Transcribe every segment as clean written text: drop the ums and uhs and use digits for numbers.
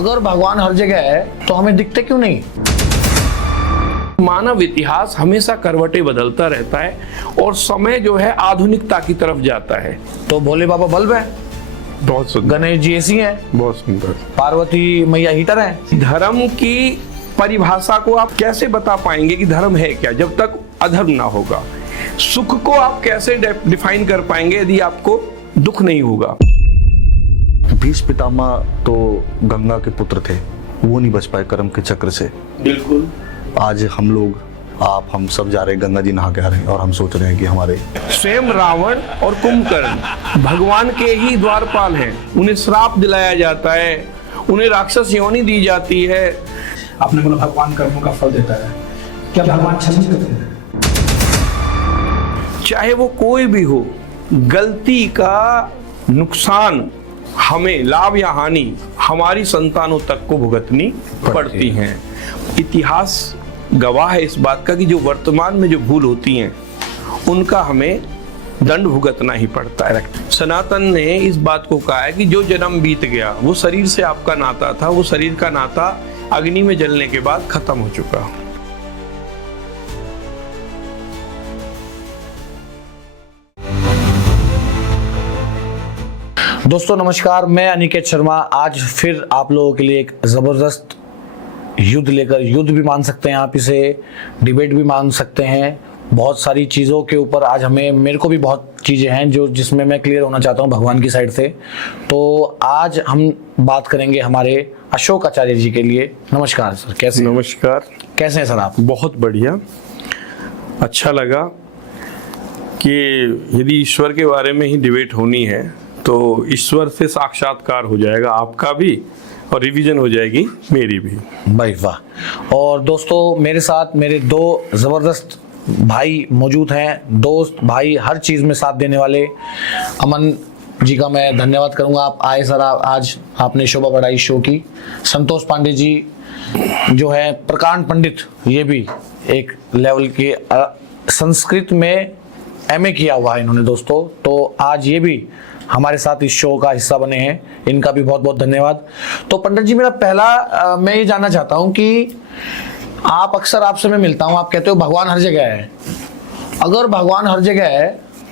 अगर भगवान हर जगह है तो हमें दिखते क्यों नहीं? मानव इतिहास हमेशा करवटें बदलता रहता है और समय जो है आधुनिकता की तरफ जाता है। तो भोले बाबा बल्ब है, बहुत सुंदर, गणेश जी एसी हैं, बहुत सुंदर। पार्वती मैया हीटर है। धर्म की परिभाषा को आप कैसे बता पाएंगे कि धर्म है क्या जब तक अधर्म ना होगा? सुख को आप कैसे डिफाइन कर पाएंगे यदि आपको दुख नहीं होगा? भीष्म पितामह तो गंगा के पुत्र थे, वो नहीं बच पाए कर्म के चक्र से। बिल्कुल। आज हम लोग, हम सब जा रहे हैं, गंगा जी नहा के आ रहे हैं और हम सोच रहे हैं कि हमारे स्वयं रावण और कुंभकर्ण भगवान के ही द्वारपाल हैं। उन्हें श्राप दिलाया जाता है, उन्हें राक्षस योनि दी जाती है। आपने बोला भगवान कर्मों का फल देता है, क्या भगवान क्षमा करते हैं? चाहे वो कोई भी हो, गलती का नुकसान हमें, लाभ या हानि हमारी संतानों तक को भुगतनी पड़ती हैं। इतिहास गवाह है इस बात का कि जो वर्तमान में जो भूल होती हैं उनका हमें दंड भुगतना ही पड़ता है। सनातन ने इस बात को कहा है कि जो जन्म बीत गया वो शरीर से आपका नाता था, वो शरीर का नाता अग्नि में जलने के बाद खत्म हो चुका। दोस्तों नमस्कार, मैं अनिकेत शर्मा आज फिर आप लोगों के लिए एक जबरदस्त युद्ध लेकर, युद्ध भी मान सकते हैं आप इसे, डिबेट भी मान सकते हैं, बहुत सारी चीज़ों के ऊपर आज मेरे को भी बहुत चीज़ें हैं जिसमें मैं क्लियर होना चाहता हूं भगवान की साइड से। तो आज हम बात करेंगे हमारे अशोक आचार्य जी के लिए। नमस्कार सर, कैसे? नमस्कार, कैसे हैं सर आप? बहुत बढ़िया। अच्छा लगा कि यदि ईश्वर के बारे में ही डिबेट होनी है तो ईश्वर से साक्षात्कार हो जाएगा आपका भी और रिवीजन हो जाएगी मेरी भी। भाई वाह। और दोस्तों मेरे साथ मेरे दो ज़बरदस्त भाई मौजूद हैं, दोस्त भाई, हर चीज़ में साथ देने वाले। अमन जी का मैं धन्यवाद करूंगा, आप आए सर, आज आपने शोभा बढ़ाई शो की। संतोष पांडे जी जो है प्रकांड पंडित, ये भी एक लेवल के, संस्कृत में एमए किया हुआ है इन्होंने दोस्तों, तो आज ये भी हमारे साथ इस शो का हिस्सा बने हैं, इनका भी बहुत बहुत धन्यवाद। तो पंडित जी, मेरा पहला मैं ये जानना चाहता हूँ कि आप अक्सर, आपसे मैं मिलता हूँ, आप कहते हो भगवान हर जगह है। अगर भगवान हर जगह है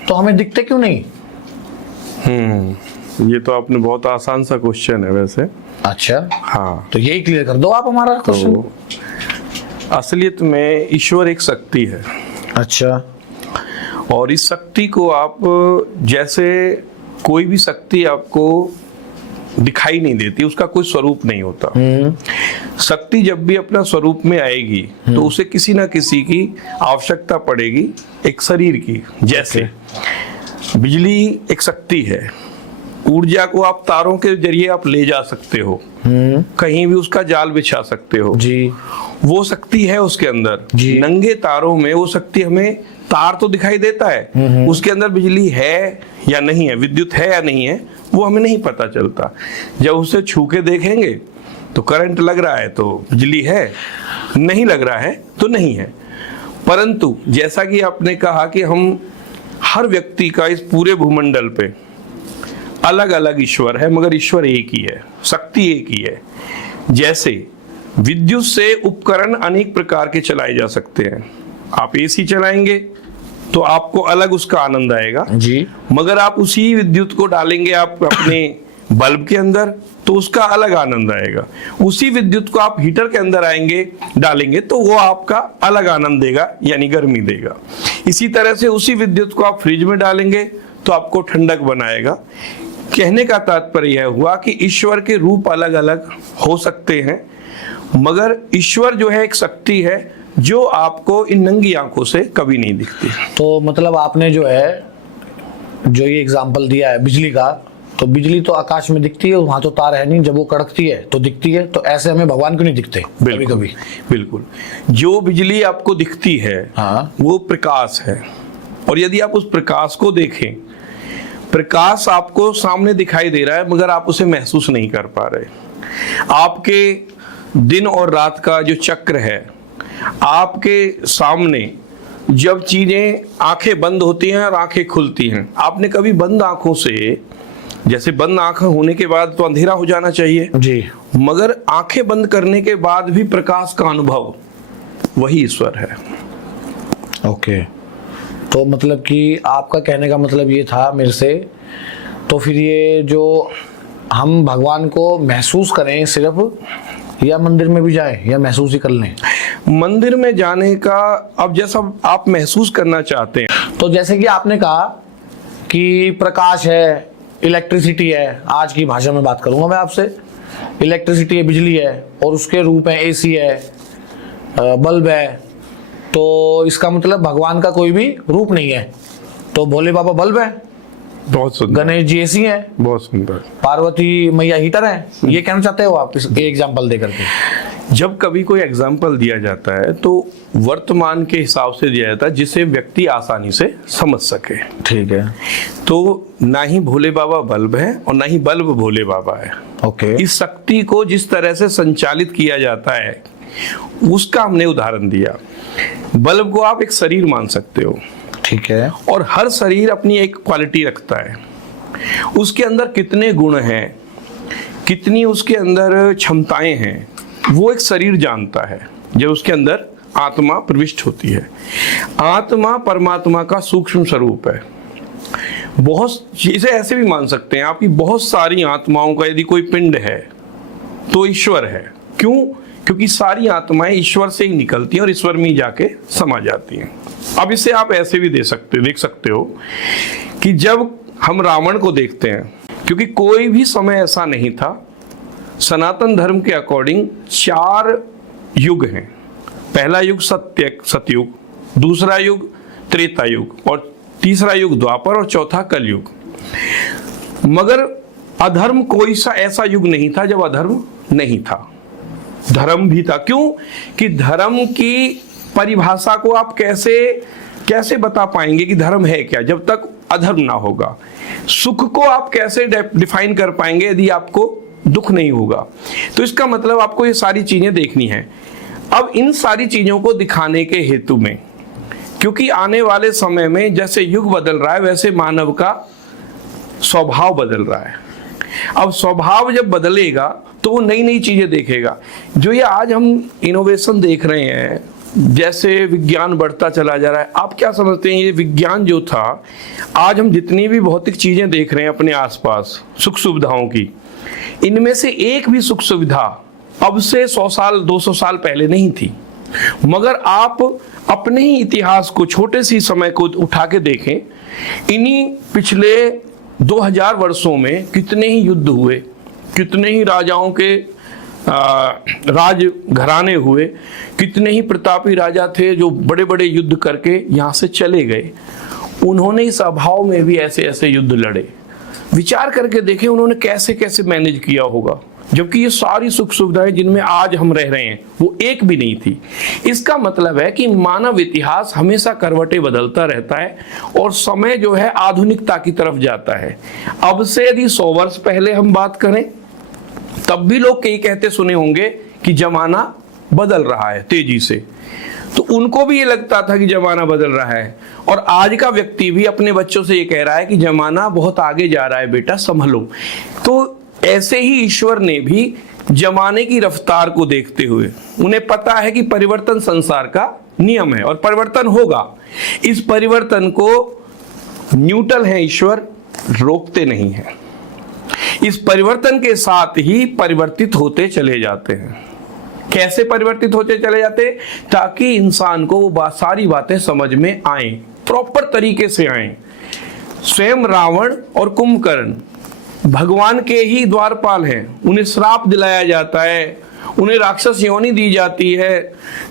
तो हमें दिखते क्यों नहीं? ये तो आपने बहुत आसान सा क्वेश्चन है वैसे। अच्छा, हाँ, तो यही क्लियर कर दो आप हमारा क्वेश्चन। तो असलियत में ईश्वर एक शक्ति है। अच्छा। और इस शक्ति को आप, जैसे कोई भी शक्ति आपको दिखाई नहीं देती, उसका कोई स्वरूप नहीं होता। शक्ति जब भी अपना स्वरूप में आएगी तो उसे किसी ना किसी की आवश्यकता पड़ेगी, एक शरीर की। जैसे बिजली एक शक्ति है, ऊर्जा को आप तारों के जरिए आप ले जा सकते हो, कहीं भी उसका जाल बिछा सकते हो जी, वो शक्ति है उसके अंदर जी। नंगे तारों में वो शक्ति, हमें तार तो दिखाई देता है, उसके अंदर बिजली है या नहीं है, विद्युत है या नहीं है, वो हमें नहीं पता चलता। जब उसे छू के देखेंगे तो करंट लग रहा है तो बिजली है, नहीं लग रहा है तो नहीं है। परंतु जैसा कि आपने कहा कि हम हर व्यक्ति का इस पूरे भूमंडल पे अलग अलग ईश्वर है, मगर ईश्वर एक ही है, शक्ति एक ही है। जैसे विद्युत से उपकरण अनेक प्रकार के चलाए जा सकते हैं। आप एसी चलाएंगे तो आपको अलग उसका आनंद आएगा जी, मगर आप उसी विद्युत को डालेंगे आप अपने बल्ब के अंदर तो उसका अलग आनंद आएगा। उसी विद्युत को आप हीटर के अंदर डालेंगे तो वो आपका अलग आनंद देगा, यानी गर्मी देगा। इसी तरह से उसी विद्युत को आप फ्रिज में डालेंगे तो आपको ठंडक बनाएगा। कहने का तात्पर्य यह हुआ कि ईश्वर के रूप अलग अलग हो सकते हैं, मगर ईश्वर जो है एक शक्ति है जो आपको इन नंगी आंखों से कभी नहीं दिखती। तो मतलब आपने जो ये एग्जाम्पल दिया है बिजली का, तो बिजली तो आकाश में दिखती है, वहां तो तार है नहीं, जब वो कड़कती है तो दिखती है। तो ऐसे हमें भगवान क्यों नहीं दिखते कभी कभी? बिल्कुल, जो बिजली आपको दिखती है हाँ, वो प्रकाश है। और यदि आप उस प्रकाश को देखें, प्रकाश आपको सामने दिखाई दे रहा है मगर आप उसे महसूस नहीं कर पा रहे। आपके दिन और रात का जो चक्र है, आपके सामने जब चीजें, आंखें बंद होती हैं और आंखें खुलती हैं, आपने कभी बंद आंखों से जैसे बंद आंखें होने के बाद तो अंधेरा हो जाना चाहिए, जी, मगर आंखें बंद करने के बाद भी प्रकाश का अनुभव, वही ईश्वर है। ओके। तो मतलब कि आपका कहने का मतलब ये था मेरे से, तो फिर ये जो हम भगवान को महसूस करें सिर्फ, या मंदिर में भी जाए या महसूस ही कर लें? मंदिर में जाने का, अब जैसा आप महसूस करना चाहते हैं। तो जैसे कि आपने कहा कि प्रकाश है, इलेक्ट्रिसिटी है, आज की भाषा में बात करूंगा मैं आपसे, इलेक्ट्रिसिटी है, बिजली है, और उसके रूप है एसी है, बल्ब है, तो इसका मतलब भगवान का कोई भी रूप नहीं है। तो भोले बाबा बल्ब है, बहुत सुंदर, गणेश जी एसी है, बहुत सुंदर। पार्वती मैया हीटर है, ये कहना चाहते हो आप इस एग्जाम्पल दे करके? जब कभी कोई एग्जाम्पल दिया जाता है तो वर्तमान के हिसाब से दिया जाता है जिसे व्यक्ति आसानी से समझ सके। ठीक है। तो ना ही भोले बाबा बल्ब है और ना ही बल्ब भोले बाबा है। ओके। इस शक्ति को जिस तरह से संचालित किया जाता है उसका हमने उदाहरण दिया। बल्ब को आप एक शरीर मान सकते हो, ठीक है। और हर शरीर अपनी एक क्वालिटी रखता है। उसके अंदर कितने गुण हैं, कितनी उसके अंदर क्षमताएं हैं, वो एक शरीर जानता है। जब उसके अंदर आत्मा प्रविष्ट होती है, आत्मा परमात्मा का सूक्ष्म स्वरूप है। बहुत इसे ऐसे भी मान सकते हैं आपकी बहुत सारी आत्माओं का यदि कोई पिंड है तो ईश्वर है। क्यों? क्योंकि सारी आत्माएं ईश्वर से ही निकलती हैं और ईश्वर में ही जाके समा जाती हैं। अब इसे आप ऐसे भी देख सकते हो कि जब हम रावण को देखते हैं, क्योंकि कोई भी समय ऐसा नहीं था, सनातन धर्म के अकॉर्डिंग 4 युग हैं। पहला युग सतयुग, दूसरा युग त्रेता युग, और तीसरा युग द्वापर, और चौथा कलयुग। मगर अधर्म कोई सा ऐसा युग नहीं था जब अधर्म नहीं था, धर्म भी था। क्यों? कि धर्म की परिभाषा को आप कैसे बता पाएंगे कि धर्म है क्या जब तक अधर्म ना होगा। सुख को आप कैसे डिफाइन कर पाएंगे यदि आपको दुख नहीं होगा। तो इसका मतलब आपको ये सारी चीजें देखनी है। अब इन सारी चीजों को दिखाने के हेतु में, क्योंकि आने वाले समय में जैसे युग बदल रहा है वैसे मानव का स्वभाव बदल रहा है। अब स्वभाव जब बदलेगा तो वो नई नई चीजें देखेगा। जो ये आज हम इनोवेशन देख रहे हैं, जैसे विज्ञान बढ़ता चला जा रहा है, आप क्या समझते हैं ये विज्ञान जो था, आज हम जितनी भी भौतिक चीजें देख रहे हैं अपने आसपास सुख सुविधाओं की, इनमें से एक भी सुख सुविधा अब से 100 साल 200 साल पहले नहीं थी। मगर आप अपने ही इतिहास को, छोटे सी समय को उठा के देखें, इन्हीं पिछले 2000 वर्षों में कितने ही युद्ध हुए, कितने ही राजाओं के राज घराने हुए, कितने ही प्रतापी राजा थे जो बड़े बड़े युद्ध करके यहाँ से चले गए। उन्होंने इस अभाव में भी ऐसे ऐसे युद्ध लड़े। विचार करके देखें उन्होंने कैसे कैसे मैनेज किया होगा, जबकि ये सारी सुख सुविधाएं जिनमें आज हम रह रहे हैं वो एक भी नहीं थी। इसका मतलब है कि मानव इतिहास हमेशा करवटें बदलता रहता है और समय जो है आधुनिकता की तरफ जाता है। अब से यदि 100 वर्ष पहले हम बात करें तब भी लोग कई कहते सुने होंगे कि जमाना बदल रहा है तेजी से, तो उनको भी ये लगता था कि जमाना बदल रहा है। और आज का व्यक्ति भी अपने बच्चों से ये कह रहा है कि जमाना बहुत आगे जा रहा है, बेटा संभलो। तो ऐसे ही ईश्वर ने भी जमाने की रफ्तार को देखते हुए, उन्हें पता है कि परिवर्तन संसार का नियम है और परिवर्तन होगा। इस परिवर्तन को न्यूट्रल है ईश्वर, रोकते नहीं है। इस परिवर्तन के साथ ही परिवर्तित होते चले जाते हैं। कैसे परिवर्तित होते चले जाते? ताकि इंसान को वो सारी बातें समझ में आए, प्रॉपर तरीके से आए। स्वयं रावण और कुंभकर्ण भगवान के ही द्वारपाल हैं। उन्हें श्राप दिलाया जाता है, उन्हें राक्षस योनि दी जाती है,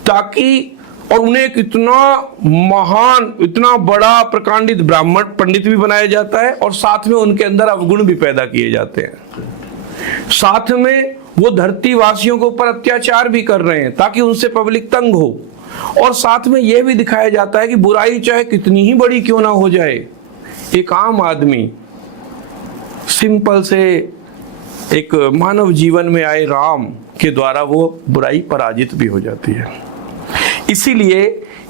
ताकि और उन्हें एक इतना महान, इतना बड़ा प्रकांडित ब्राह्मण पंडित भी बनाया जाता है और साथ में उनके अंदर अवगुण भी पैदा किए जाते हैं। साथ में वो धरती वासियों के ऊपर अत्याचार भी कर रहे हैं ताकि उनसे पब्लिक तंग हो। और साथ में यह भी दिखाया जाता है कि बुराई चाहे कितनी ही बड़ी क्यों ना हो जाए, एक आम आदमी सिंपल से एक मानव जीवन में आए राम के द्वारा वो बुराई पराजित भी हो जाती है। इसीलिए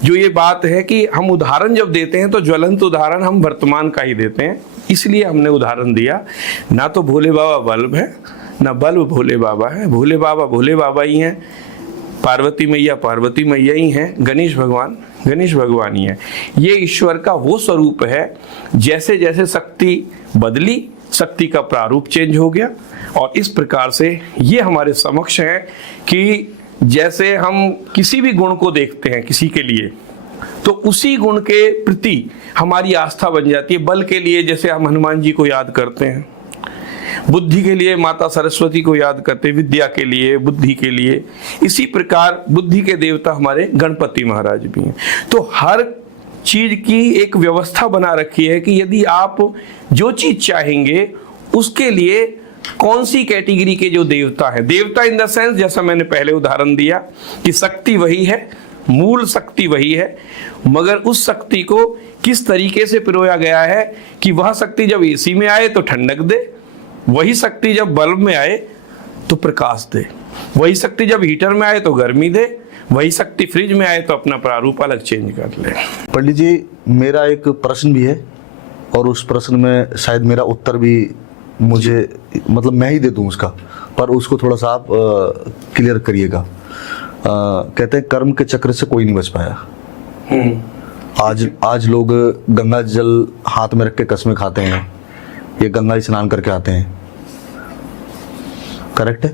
जो ये बात है कि हम उदाहरण जब देते हैं तो ज्वलंत उदाहरण हम वर्तमान का ही देते हैं। इसलिए हमने उदाहरण दिया, ना तो भोले बाबा बल्ब है, ना बल्ब भोले बाबा है। भोले बाबा ही हैं, पार्वती मैया ही हैं, गणेश भगवान ही हैं। ये ईश्वर का वो स्वरूप है, जैसे जैसे शक्ति बदली, शक्ति का प्रारूप चेंज हो गया। और इस प्रकार से ये हमारे समक्ष है कि जैसे हम किसी भी गुण को देखते हैं किसी के लिए, तो उसी गुण के प्रति हमारी आस्था बन जाती है। बल के लिए जैसे हम हनुमान जी को याद करते हैं, बुद्धि के लिए माता सरस्वती को याद करते हैं, विद्या के लिए, बुद्धि के लिए, इसी प्रकार बुद्धि के देवता हमारे गणपति महाराज भी हैं। तो हर चीज की एक व्यवस्था बना रखी है कि यदि आप जो चीज चाहेंगे उसके लिए कौन सी कैटेगरी के जो देवता है, देवता इन द सेंस, जैसा मैंने पहले उदाहरण दिया कि शक्ति वही है, मूल शक्ति वही है, मगर उस शक्ति को किस तरीके से पिरोया गया है कि वह शक्ति जब एसी में आए तो ठंडक दे, वही शक्ति जब बल्ब में आए तो प्रकाश दे, वही शक्ति जब हीटर में आए तो गर्मी दे, वही शक्ति फ्रिज में आए तो अपना प्रारूप अलग चेंज कर ले। पंडित जी, मेरा एक प्रश्न भी है और उस प्रश्न में शायद मेरा उत्तर भी मुझे, मतलब मैं ही दे दूं उसका, पर उसको थोड़ा सा आप क्लियर करिएगा। कहते हैं कर्म के चक्र से कोई नहीं बच पाया। आज लोग गंगा जल हाथ में रख के कसमें खाते हैं, ये गंगा स्नान करके आते हैं, करेक्ट है?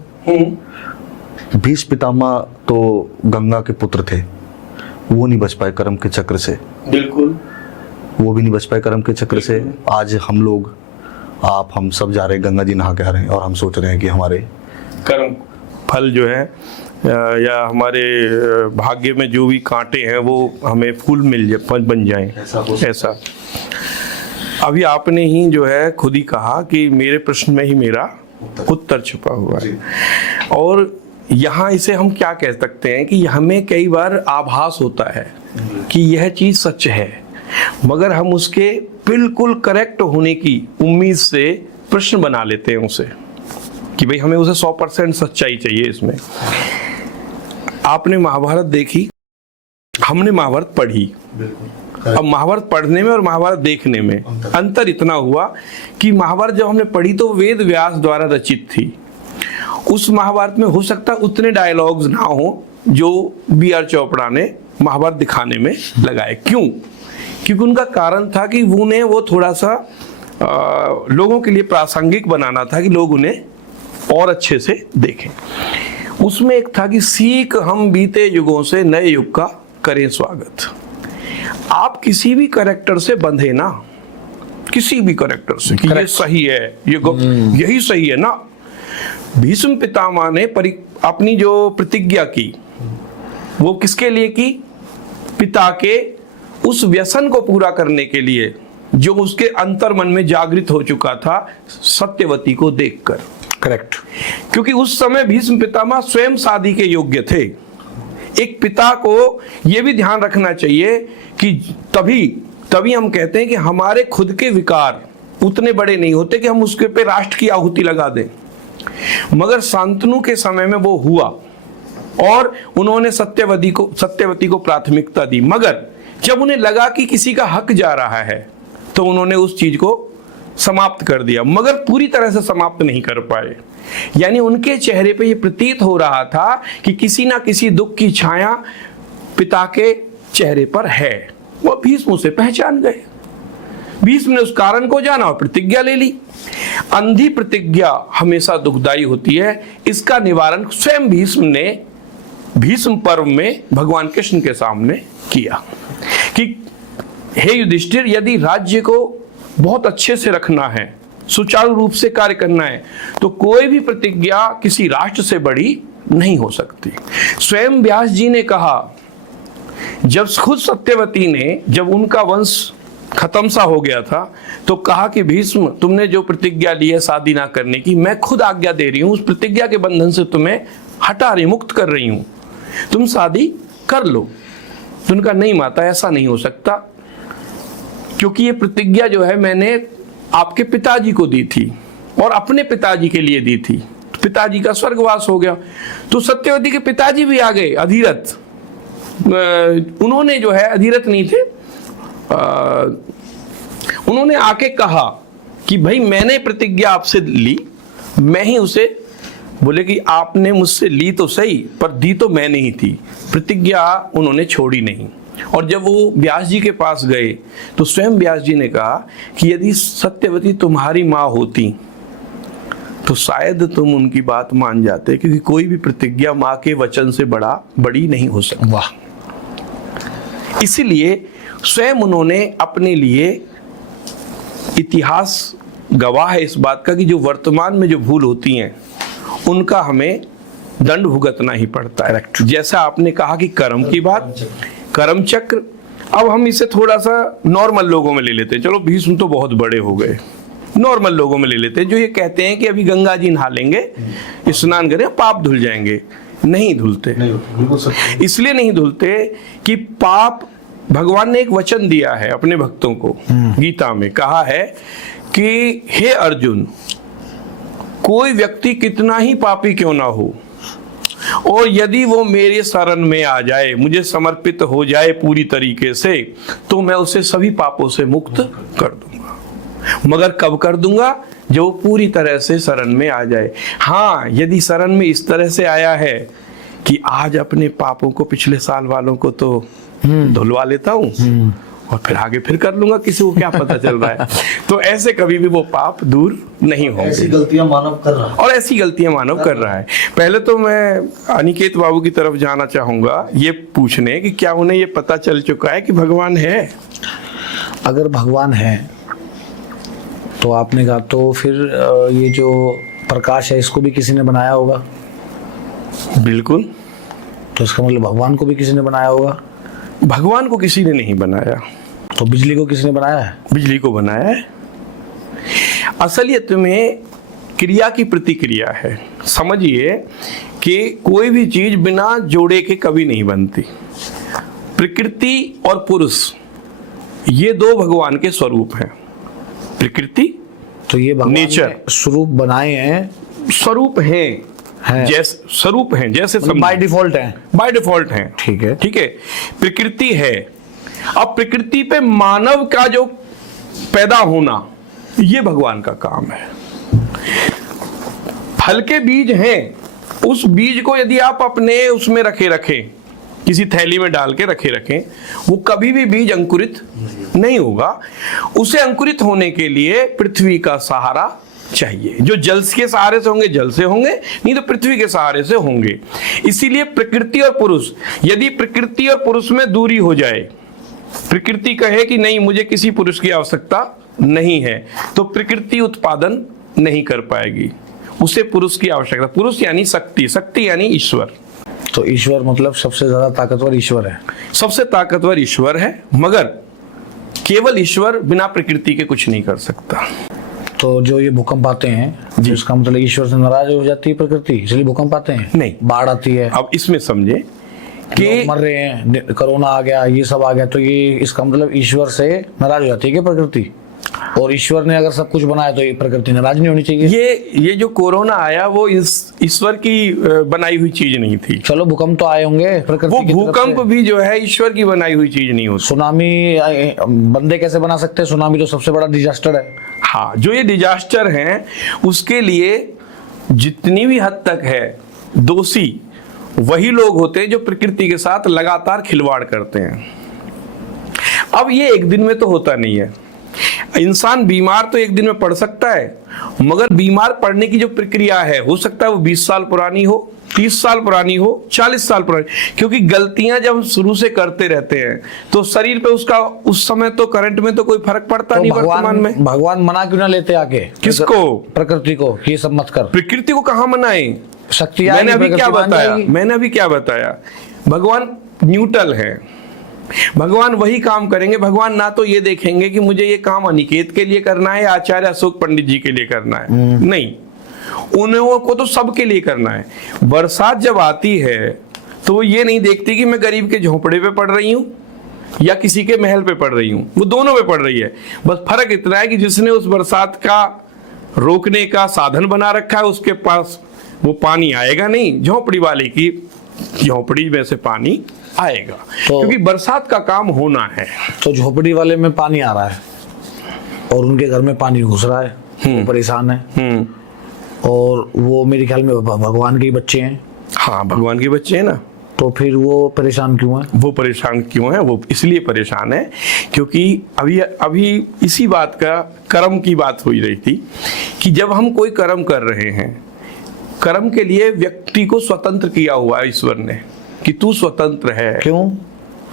भीष्म पितामह तो गंगा के पुत्र थे, वो नहीं बच पाए कर्म के चक्र से। बिल्कुल, वो भी नहीं बच पाए कर्म के चक्र से। आज हम लोग, आप, हम सब जा रहे हैं, गंगा जी नहा के आ रहे हैं और हम सोच रहे हैं कि हमारे कर्म फल जो है या हमारे भाग्य में जो भी कांटे हैं वो हमें फूल मिल जाए, बन जाएं, ऐसा। अभी आपने ही जो है खुद ही कहा कि मेरे प्रश्न में ही मेरा उत्तर छुपा हुआ है। और यहाँ इसे हम क्या कह सकते हैं कि हमें कई बार आभास होता है कि यह चीज सच है, मगर हम उसके बिल्कुल करेक्ट होने की उम्मीद से प्रश्न बना लेते हैं उसे कि भाई हमें उसे 100% सच्चाई चाहिए इसमें। आपने महाभारत देखी, हमने महाभारत पढ़ी। अब महाभारत पढ़ने में और महाभारत देखने में अंतर इतना हुआ कि महाभारत जब हमने पढ़ी तो वेद व्यास द्वारा रचित थी। उस महाभारत में हो सकता उतने डायलॉग्स ना हो जो B.R. चोपड़ा ने महाभारत दिखाने में लगाए। क्यों? क्योंकि उनका कारण था कि उन्हें वो थोड़ा सा लोगों के लिए प्रासंगिक बनाना था कि लोग उन्हें और अच्छे से देखें। उसमें एक था कि सीख हम बीते युगों से नए युग का करें स्वागत। आप किसी भी कैरेक्टर से बंधे ना, किसी भी कैरेक्टर से कि ये सही है, ये यही सही है ना। भीष्म पितामह ने अपनी जो प्रतिज्ञा की वो किसके लिए की? पिता के उस व्यसन को पूरा करने के लिए जो उसके अंतर मन में जागृत हो चुका था सत्यवती को देखकर। करेक्ट। क्योंकि उस समय भीष्म पितामह स्वयं शादी के योग्य थे। एक पिता को यह भी ध्यान रखना चाहिए कि तभी हम कहते हैं कि हमारे खुद के विकार उतने बड़े नहीं होते कि हम उसके पे राष्ट्र की आहुति लगा दें। मगर शांतनु के समय में वो हुआ और उन्होंने सत्यवती को प्राथमिकता दी। मगर जब उन्हें लगा कि किसी का हक जा रहा है तो उन्होंने उस चीज को समाप्त कर दिया, मगर पूरी तरह से समाप्त नहीं कर पाए। यानी उनके चेहरे पे ये प्रतीत हो रहा था कि किसी ना किसी दुख की छाया पिता के चेहरे पर है। वो भीष्म उसे पहचान गए। भीष्म ने उस कारण को जाना और प्रतिज्ञा ले ली। अंधी प्रतिज्ञा हमेशा दुखदायी होती है। इसका निवारण स्वयं भीष्म ने भीष्म पर्व में भगवान कृष्ण के सामने किया कि हे युधिष्ठिर, यदि राज्य को बहुत अच्छे से रखना है, सुचारू रूप से कार्य करना है, तो कोई भी प्रतिज्ञा किसी राष्ट्र से बड़ी नहीं हो सकती। स्वयं व्यास जी ने कहा, जब खुद सत्यवती ने, जब उनका वंश खत्म सा हो गया था, तो कहा कि भीष्म, तुमने जो प्रतिज्ञा ली है शादी ना करने की, मैं खुद आज्ञा दे रही हूं, उस प्रतिज्ञा के बंधन से तुम्हें हटा रही, मुक्त कर रही हूं, तुम शादी कर लो। तो उनका नहीं माता, ऐसा नहीं हो सकता, क्योंकि ये प्रतिज्ञा जो है मैंने आपके पिताजी को दी थी और अपने पिताजी के लिए दी थी। पिताजी का स्वर्गवास हो गया तो सत्यवती के पिताजी भी आ गए, अधीरथ। उन्होंने जो है, अधीरथ नहीं थे, उन्होंने आके कहा कि भाई मैंने प्रतिज्ञा आपसे ली, मैं ही उसे, बोले कि आपने मुझसे ली तो सही पर दी तो मैं नहीं थी, प्रतिज्ञा उन्होंने छोड़ी नहीं। और जब वो व्यास जी के पास गए तो स्वयं व्यास जी ने कहा कि यदि सत्यवती तुम्हारी माँ होती तो शायद तुम उनकी बात मान जाते, क्योंकि कोई भी प्रतिज्ञा माँ के वचन से बड़ी नहीं हो सकती। वाह। इसीलिए स्वयं उन्होंने अपने लिए, इतिहास गवाह है इस बात का कि जो वर्तमान में जो भूल होती हैं उनका हमें दंड भुगतना ही पड़ता है। जैसा आपने कहा कि कर्म की बात, कर्म चक्र, अब हम इसे थोड़ा सा नॉर्मल लोगों में ले लेते हैं। चलो भीष्म तो बहुत बड़े हो गए, नॉर्मल लोगों में ले लेते हैं जो ये कहते हैं कि अभी गंगा जी नहा लेंगे, स्नान करें, पाप धुल जाएंगे। नहीं धुलते। इसलिए नहीं धुलते कि पाप, भगवान ने एक वचन दिया है अपने भक्तों को, गीता में कहा है कि हे अर्जुन, कोई व्यक्ति कितना ही पापी क्यों ना हो, और यदि वो मेरे शरण में आ जाए, मुझे समर्पित हो जाए पूरी तरीके से, तो मैं उसे सभी पापों से मुक्त कर दूंगा। मगर कब कर दूंगा? जब वो पूरी तरह से शरण में आ जाए। हाँ, यदि शरण में इस तरह से आया है कि आज अपने पापों को, पिछले साल वालों को तो धुलवा लेता हूँ और फिर आगे फिर कर लूंगा, किसी को क्या पता चल रहा है, तो ऐसे कभी भी वो पाप दूर नहीं होंगे। ऐसी गलतियां मानव कर रहा है, और ऐसी गलतियां मानव कर रहा है। पहले तो मैं अनिकेत बाबू की तरफ जाना चाहूंगा ये पूछने कि क्या उन्हें ये पता चल चुका है कि भगवान है? अगर भगवान है तो आपने कहा तो फिर ये जो प्रकाश है इसको भी किसी ने बनाया होगा। बिल्कुल। तो इसका मतलब भगवान को भी किसी ने बनाया होगा। भगवान को किसी ने नहीं बनाया। तो बिजली को किसने बनाया है? बिजली को बनाया है। असलियत में क्रिया की प्रतिक्रिया है। समझिए कि कोई भी चीज बिना जोड़े के कभी नहीं बनती। प्रकृति और पुरुष ये दो भगवान के स्वरूप हैं। प्रकृति तो ये भगवान नेचर ने स्वरूप बनाए हैं, स्वरूप हैं, जैसे स्वरूप हैं, जैसे बाय डिफॉल्ट है, बाय डिफॉल्ट हैं। ठीक है, ठीक है। प्रकृति है। अब प्रकृति पे मानव का जो पैदा होना, ये भगवान का काम है। फल के बीज हैं, उस बीज को यदि आप अपने उसमें रखें, किसी थैली में डाल के रखें, वो कभी भी बीज अंकुरित नहीं होगा। उसे अंकुरित होने के लिए पृथ्वी का सहारा चाहिए। जो जल के सहारे से होंगे जल से होंगे, नहीं तो पृथ्वी के सहारे से होंगे। इसीलिए प्रकृति और पुरुष, यदि प्रकृति और पुरुष में दूरी हो जाए, प्रकृति कहे कि नहीं मुझे किसी पुरुष की आवश्यकता नहीं है, तो प्रकृति उत्पादन नहीं कर पाएगी, उसे पुरुष की आवश्यकता। पुरुष यानी शक्ति, शक्ति यानी ईश्वर। तो ईश्वर मतलब सबसे ज्यादा ताकतवर ईश्वर है। सबसे ताकतवर ईश्वर है, मगर केवल ईश्वर बिना प्रकृति के कुछ नहीं कर सकता। तो जो ये भूकंप आते हैं, इसका मतलब ईश्वर से नाराज हो जाती है प्रकृति, इसलिए भूकंप आते हैं? नहीं, बाढ़ आती है। अब इसमें समझे कि मर रहे हैं, कोरोना आ गया, ये सब आ गया, तो ये इसका मतलब ईश्वर से नाराज हो जाती है क्या प्रकृति? और ईश्वर ने अगर सब कुछ बनाया तो ये प्रकृति नाराज नहीं होनी चाहिए। ये जो कोरोना आया वो ईश्वर की बनाई हुई चीज नहीं थी। चलो भूकंप तो आए होंगे प्रकृति वो की तरफ भूकंप से। भी जो है ईश्वर की बनाई हुई चीज नहीं होती। सुनामी बंदे कैसे बना सकते हैं? सुनामी तो सबसे बड़ा डिजास्टर है। हाँ, जो ये डिजास्टर हैं उसके लिए जितनी भी हद तक है दोषी वही लोग होते हैं जो प्रकृति के साथ लगातार खिलवाड़ करते हैं। अब ये एक दिन में तो होता नहीं है। इंसान बीमार तो एक दिन में पड़ सकता है, मगर बीमार पड़ने की जो प्रक्रिया है, हो सकता है वो 20 साल पुरानी हो, 30 साल पुरानी हो, 40 साल पुरानी, क्योंकि गलतियां जब हम शुरू से करते रहते हैं तो शरीर पे उसका उस समय तो करंट में तो कोई फर्क पड़ता नहीं। वर्तमान में भगवान मना क्यों ना लेते आके? किसको? प्रकृति को, ये सब मत कर। प्रकृति को कहाँ मनाए? शक्ति मैंने अभी क्या बताया, भगवान न्यूट्रल है। भगवान वही काम करेंगे। भगवान ना तो ये देखेंगे कि मुझे ये काम अनिकेत के लिए करना है, आचार्य अशोक पंडित जी के लिए करना है, नहीं, उन्हों को तो सबके लिए करना है। बरसात जब आती है तो वो ये नहीं देखती कि मैं गरीब के झोंपड़े पे पड़ रही हूँ या किसी के महल पे पड़ रही हूँ, वो दोनों पे पड़ रही है। बस फर्क इतना है कि जिसने उस बरसात का रोकने का साधन बना रखा है उसके पास वो पानी आएगा नहीं, झोंपड़ी वाले की झोंपड़ी में से पानी आएगा, क्योंकि बरसात का काम होना है। तो झोपड़ी वाले में पानी आ रहा है और उनके घर में पानी घुस रहा है, वो परेशान है, और वो मेरे ख्याल में भगवान के ही बच्चे हैं, हाँ भगवान के बच्चे हैं ना। तो फिर वो परेशान क्यों है? वो परेशान क्यों है? वो इसलिए परेशान है क्योंकि अभी इसी बात का, कर्म की बात हो रही थी कि जब हम कोई कर्म कर रहे हैं, कर्म के लिए व्यक्ति को स्वतंत्र किया हुआ है ईश्वर ने कि तू स्वतंत्र है। क्यों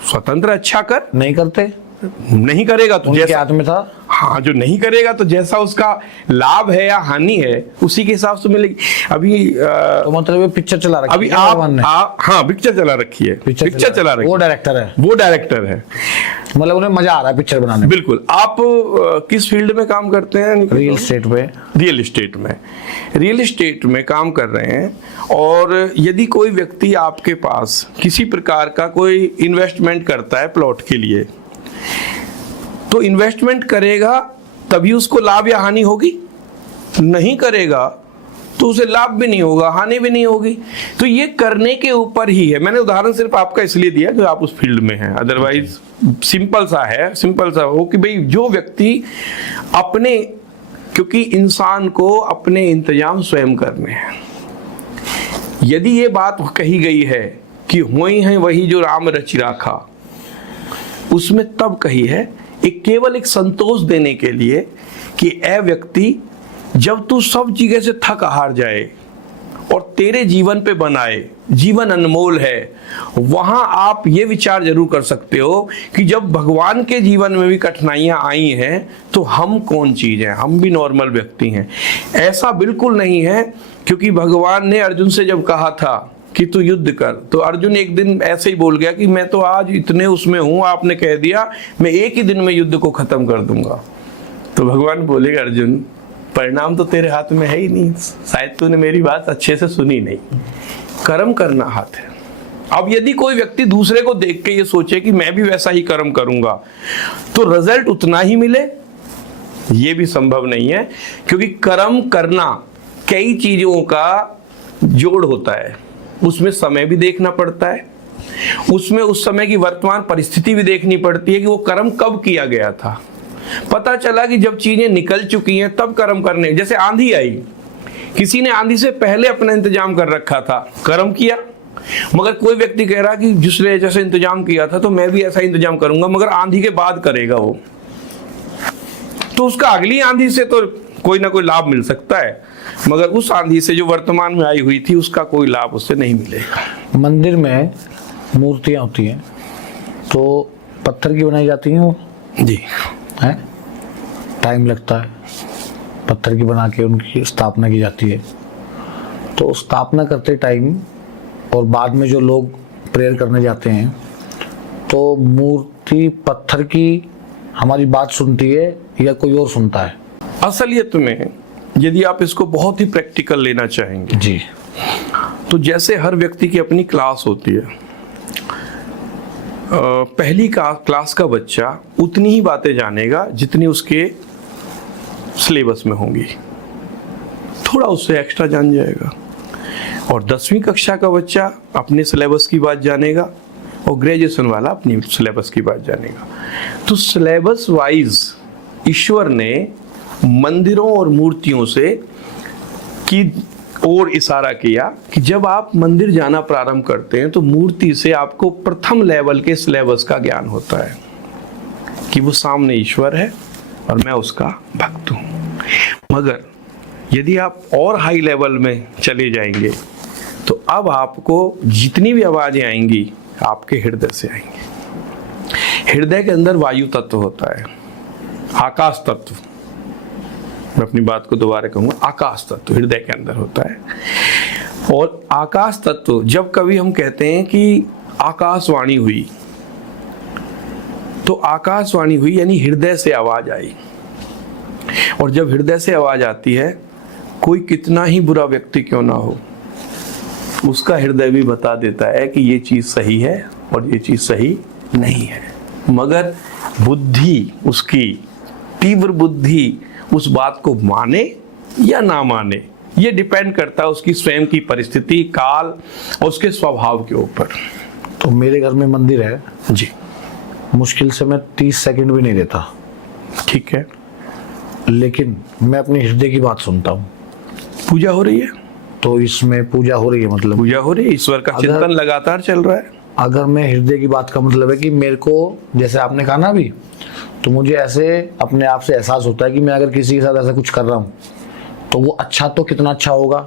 स्वतंत्र अच्छा कर, नहीं करते? नहीं करेगा तो उनके जैसा, हाथ में था। हाँ जो नहीं करेगा तो जैसा उसका लाभ है या हानि है उसी के हिसाब से मिलेगी। अभी तो मतलब ये पिक्चर चला रखी अभी है भगवान ने? हाँ पिक्चर चला रखी है, पिक्चर चला रखी वो है। डायरेक्टर है? वो डायरेक्टर है, मतलब उन्हें मजा आ रहा है पिक्चर बनाने में? बिल्कुल। आप किस फील्ड में काम करते हैं? रियल एस्टेट पे। रियल एस्टेट में, रियल एस्टेट में काम कर रहे हैं, और यदि कोई व्यक्ति आपके पास किसी प्रकार का कोई इन्वेस्टमेंट करता है प्लॉट के लिए, तो इन्वेस्टमेंट करेगा तभी उसको लाभ या हानि होगी, नहीं करेगा तो उसे लाभ भी नहीं होगा, हानि भी नहीं होगी। तो ये करने के ऊपर ही है। मैंने उदाहरण सिर्फ आपका इसलिए दिया कि आप उस फील्ड में हैं, अदरवाइज सिंपल सा हो कि भाई जो व्यक्ति अपने, क्योंकि इंसान को अपने इंतजाम स्वयं करने हैं। यदि ये बात कही गई है कि हुई है वही जो राम रचि राखा, उसमें तब कही है एक केवल एक संतोष देने के लिए कि ए व्यक्ति, जब तू सब चीजें से थक हार जाए और तेरे जीवन पे बनाए, जीवन अनमोल है, वहां आप ये विचार जरूर कर सकते हो कि जब भगवान के जीवन में भी कठिनाइयां आई हैं तो हम कौन चीज हैं, हम भी नॉर्मल व्यक्ति हैं। ऐसा बिल्कुल नहीं है, क्योंकि भगवान ने अर्जुन से जब कहा था कि तू युद्ध कर, तो अर्जुन एक दिन ऐसे ही बोल गया कि मैं तो आज इतने उसमें हूं, आपने कह दिया मैं एक ही दिन में युद्ध को खत्म कर दूंगा। तो भगवान बोलेगा अर्जुन, परिणाम तो तेरे हाथ में है ही नहीं, शायद तूने मेरी बात अच्छे से सुनी नहीं। कर्म करना हाथ है। अब यदि कोई व्यक्ति दूसरे को देख के ये सोचे कि मैं भी वैसा ही कर्म करूंगा तो रिजल्ट उतना ही मिले, ये भी संभव नहीं है, क्योंकि कर्म करना कई चीजों का जोड़ होता है। उसमें समय भी देखना पड़ता है, उसमें उस समय की वर्तमान परिस्थिति भी देखनी पड़ती है कि वो कर्म कब किया गया था। पता चला कि जब चीजें निकल चुकी हैं तब कर्म करने, जैसे आंधी आई, किसी ने आंधी से पहले अपना इंतजाम कर रखा था, कर्म किया। मगर कोई व्यक्ति कह रहा कि जिसने जैसे इंतजाम किया था तो मैं भी ऐसा इंतजाम करूंगा, मगर आंधी के बाद करेगा वो, तो उसका अगली आंधी से तो कोई ना कोई लाभ मिल सकता है, मगर उस आंधी से जो वर्तमान में आई हुई थी उसका कोई लाभ उससे नहीं मिलेगा। मंदिर में मूर्तियां होती हैं तो पत्थर की बनाई जाती हैं वो? जी है, टाइम लगता है, पत्थर की बना के उनकी स्थापना की जाती है। तो स्थापना करते टाइम और बाद में जो लोग प्रेयर करने जाते हैं तो मूर्ति पत्थर की हमारी बात सुनती है या कोई और सुनता है? असलियत में यदि आप इसको बहुत ही प्रैक्टिकल लेना चाहेंगे जी, तो जैसे हर व्यक्ति की अपनी क्लास होती है, पहली क्लास का बच्चा उतनी ही बातें जानेगा जितनी उसके सिलेबस में होंगी, थोड़ा उससे एक्स्ट्रा जान जाएगा। और 10वीं कक्षा का बच्चा अपने सिलेबस की बात जानेगा और ग्रेजुएशन वाला अपनी सिलेबस की बात जानेगा। तो सिलेबस वाइज ईश्वर ने मंदिरों और मूर्तियों से की और इशारा किया कि जब आप मंदिर जाना प्रारंभ करते हैं तो मूर्ति से आपको प्रथम लेवल के सिलेबस का ज्ञान होता है कि वो सामने ईश्वर है और मैं उसका भक्त हूं। मगर यदि आप और हाई लेवल में चले जाएंगे तो अब आपको जितनी भी आवाजें आएंगी आपके हृदय से आएंगी। हृदय के अंदर वायु तत्व होता है, आकाश तत्व, मैं अपनी बात को दोबारा कहूंगा, आकाश तत्व हृदय के अंदर होता है। और आकाश तत्व, जब कभी हम कहते हैं कि आकाशवाणी हुई, तो आकाशवाणी हुई यानी हृदय से आवाज आई। और जब हृदय से आवाज आती है, कोई कितना ही बुरा व्यक्ति क्यों ना हो, उसका हृदय भी बता देता है कि ये चीज सही है और ये चीज सही नहीं है। मगर बुद्धि, उसकी तीव्र बुद्धि उस बात को माने या ना माने, ये डिपेंड करता है उसकी स्वयं की परिस्थिति, काल और उसके स्वभाव के ऊपर। तो मेरे घर में मंदिर है जी, मुश्किल से मैं 30 सेकंड भी नहीं देता, ठीक है, लेकिन मैं अपने हृदय की बात सुनता हूँ। पूजा हो रही है, तो इसमें पूजा हो रही है मतलब पूजा हो रही है, ईश्वर का चिंतन लगातार चल रहा है। अगर मैं हृदय की बात का मतलब है कि मेरे को जैसे आपने कहा ना अभी, तो मुझे ऐसे अपने आप से एहसास होता है कि मैं अगर किसी के साथ ऐसा कुछ कर रहा हूँ तो वो अच्छा तो कितना अच्छा होगा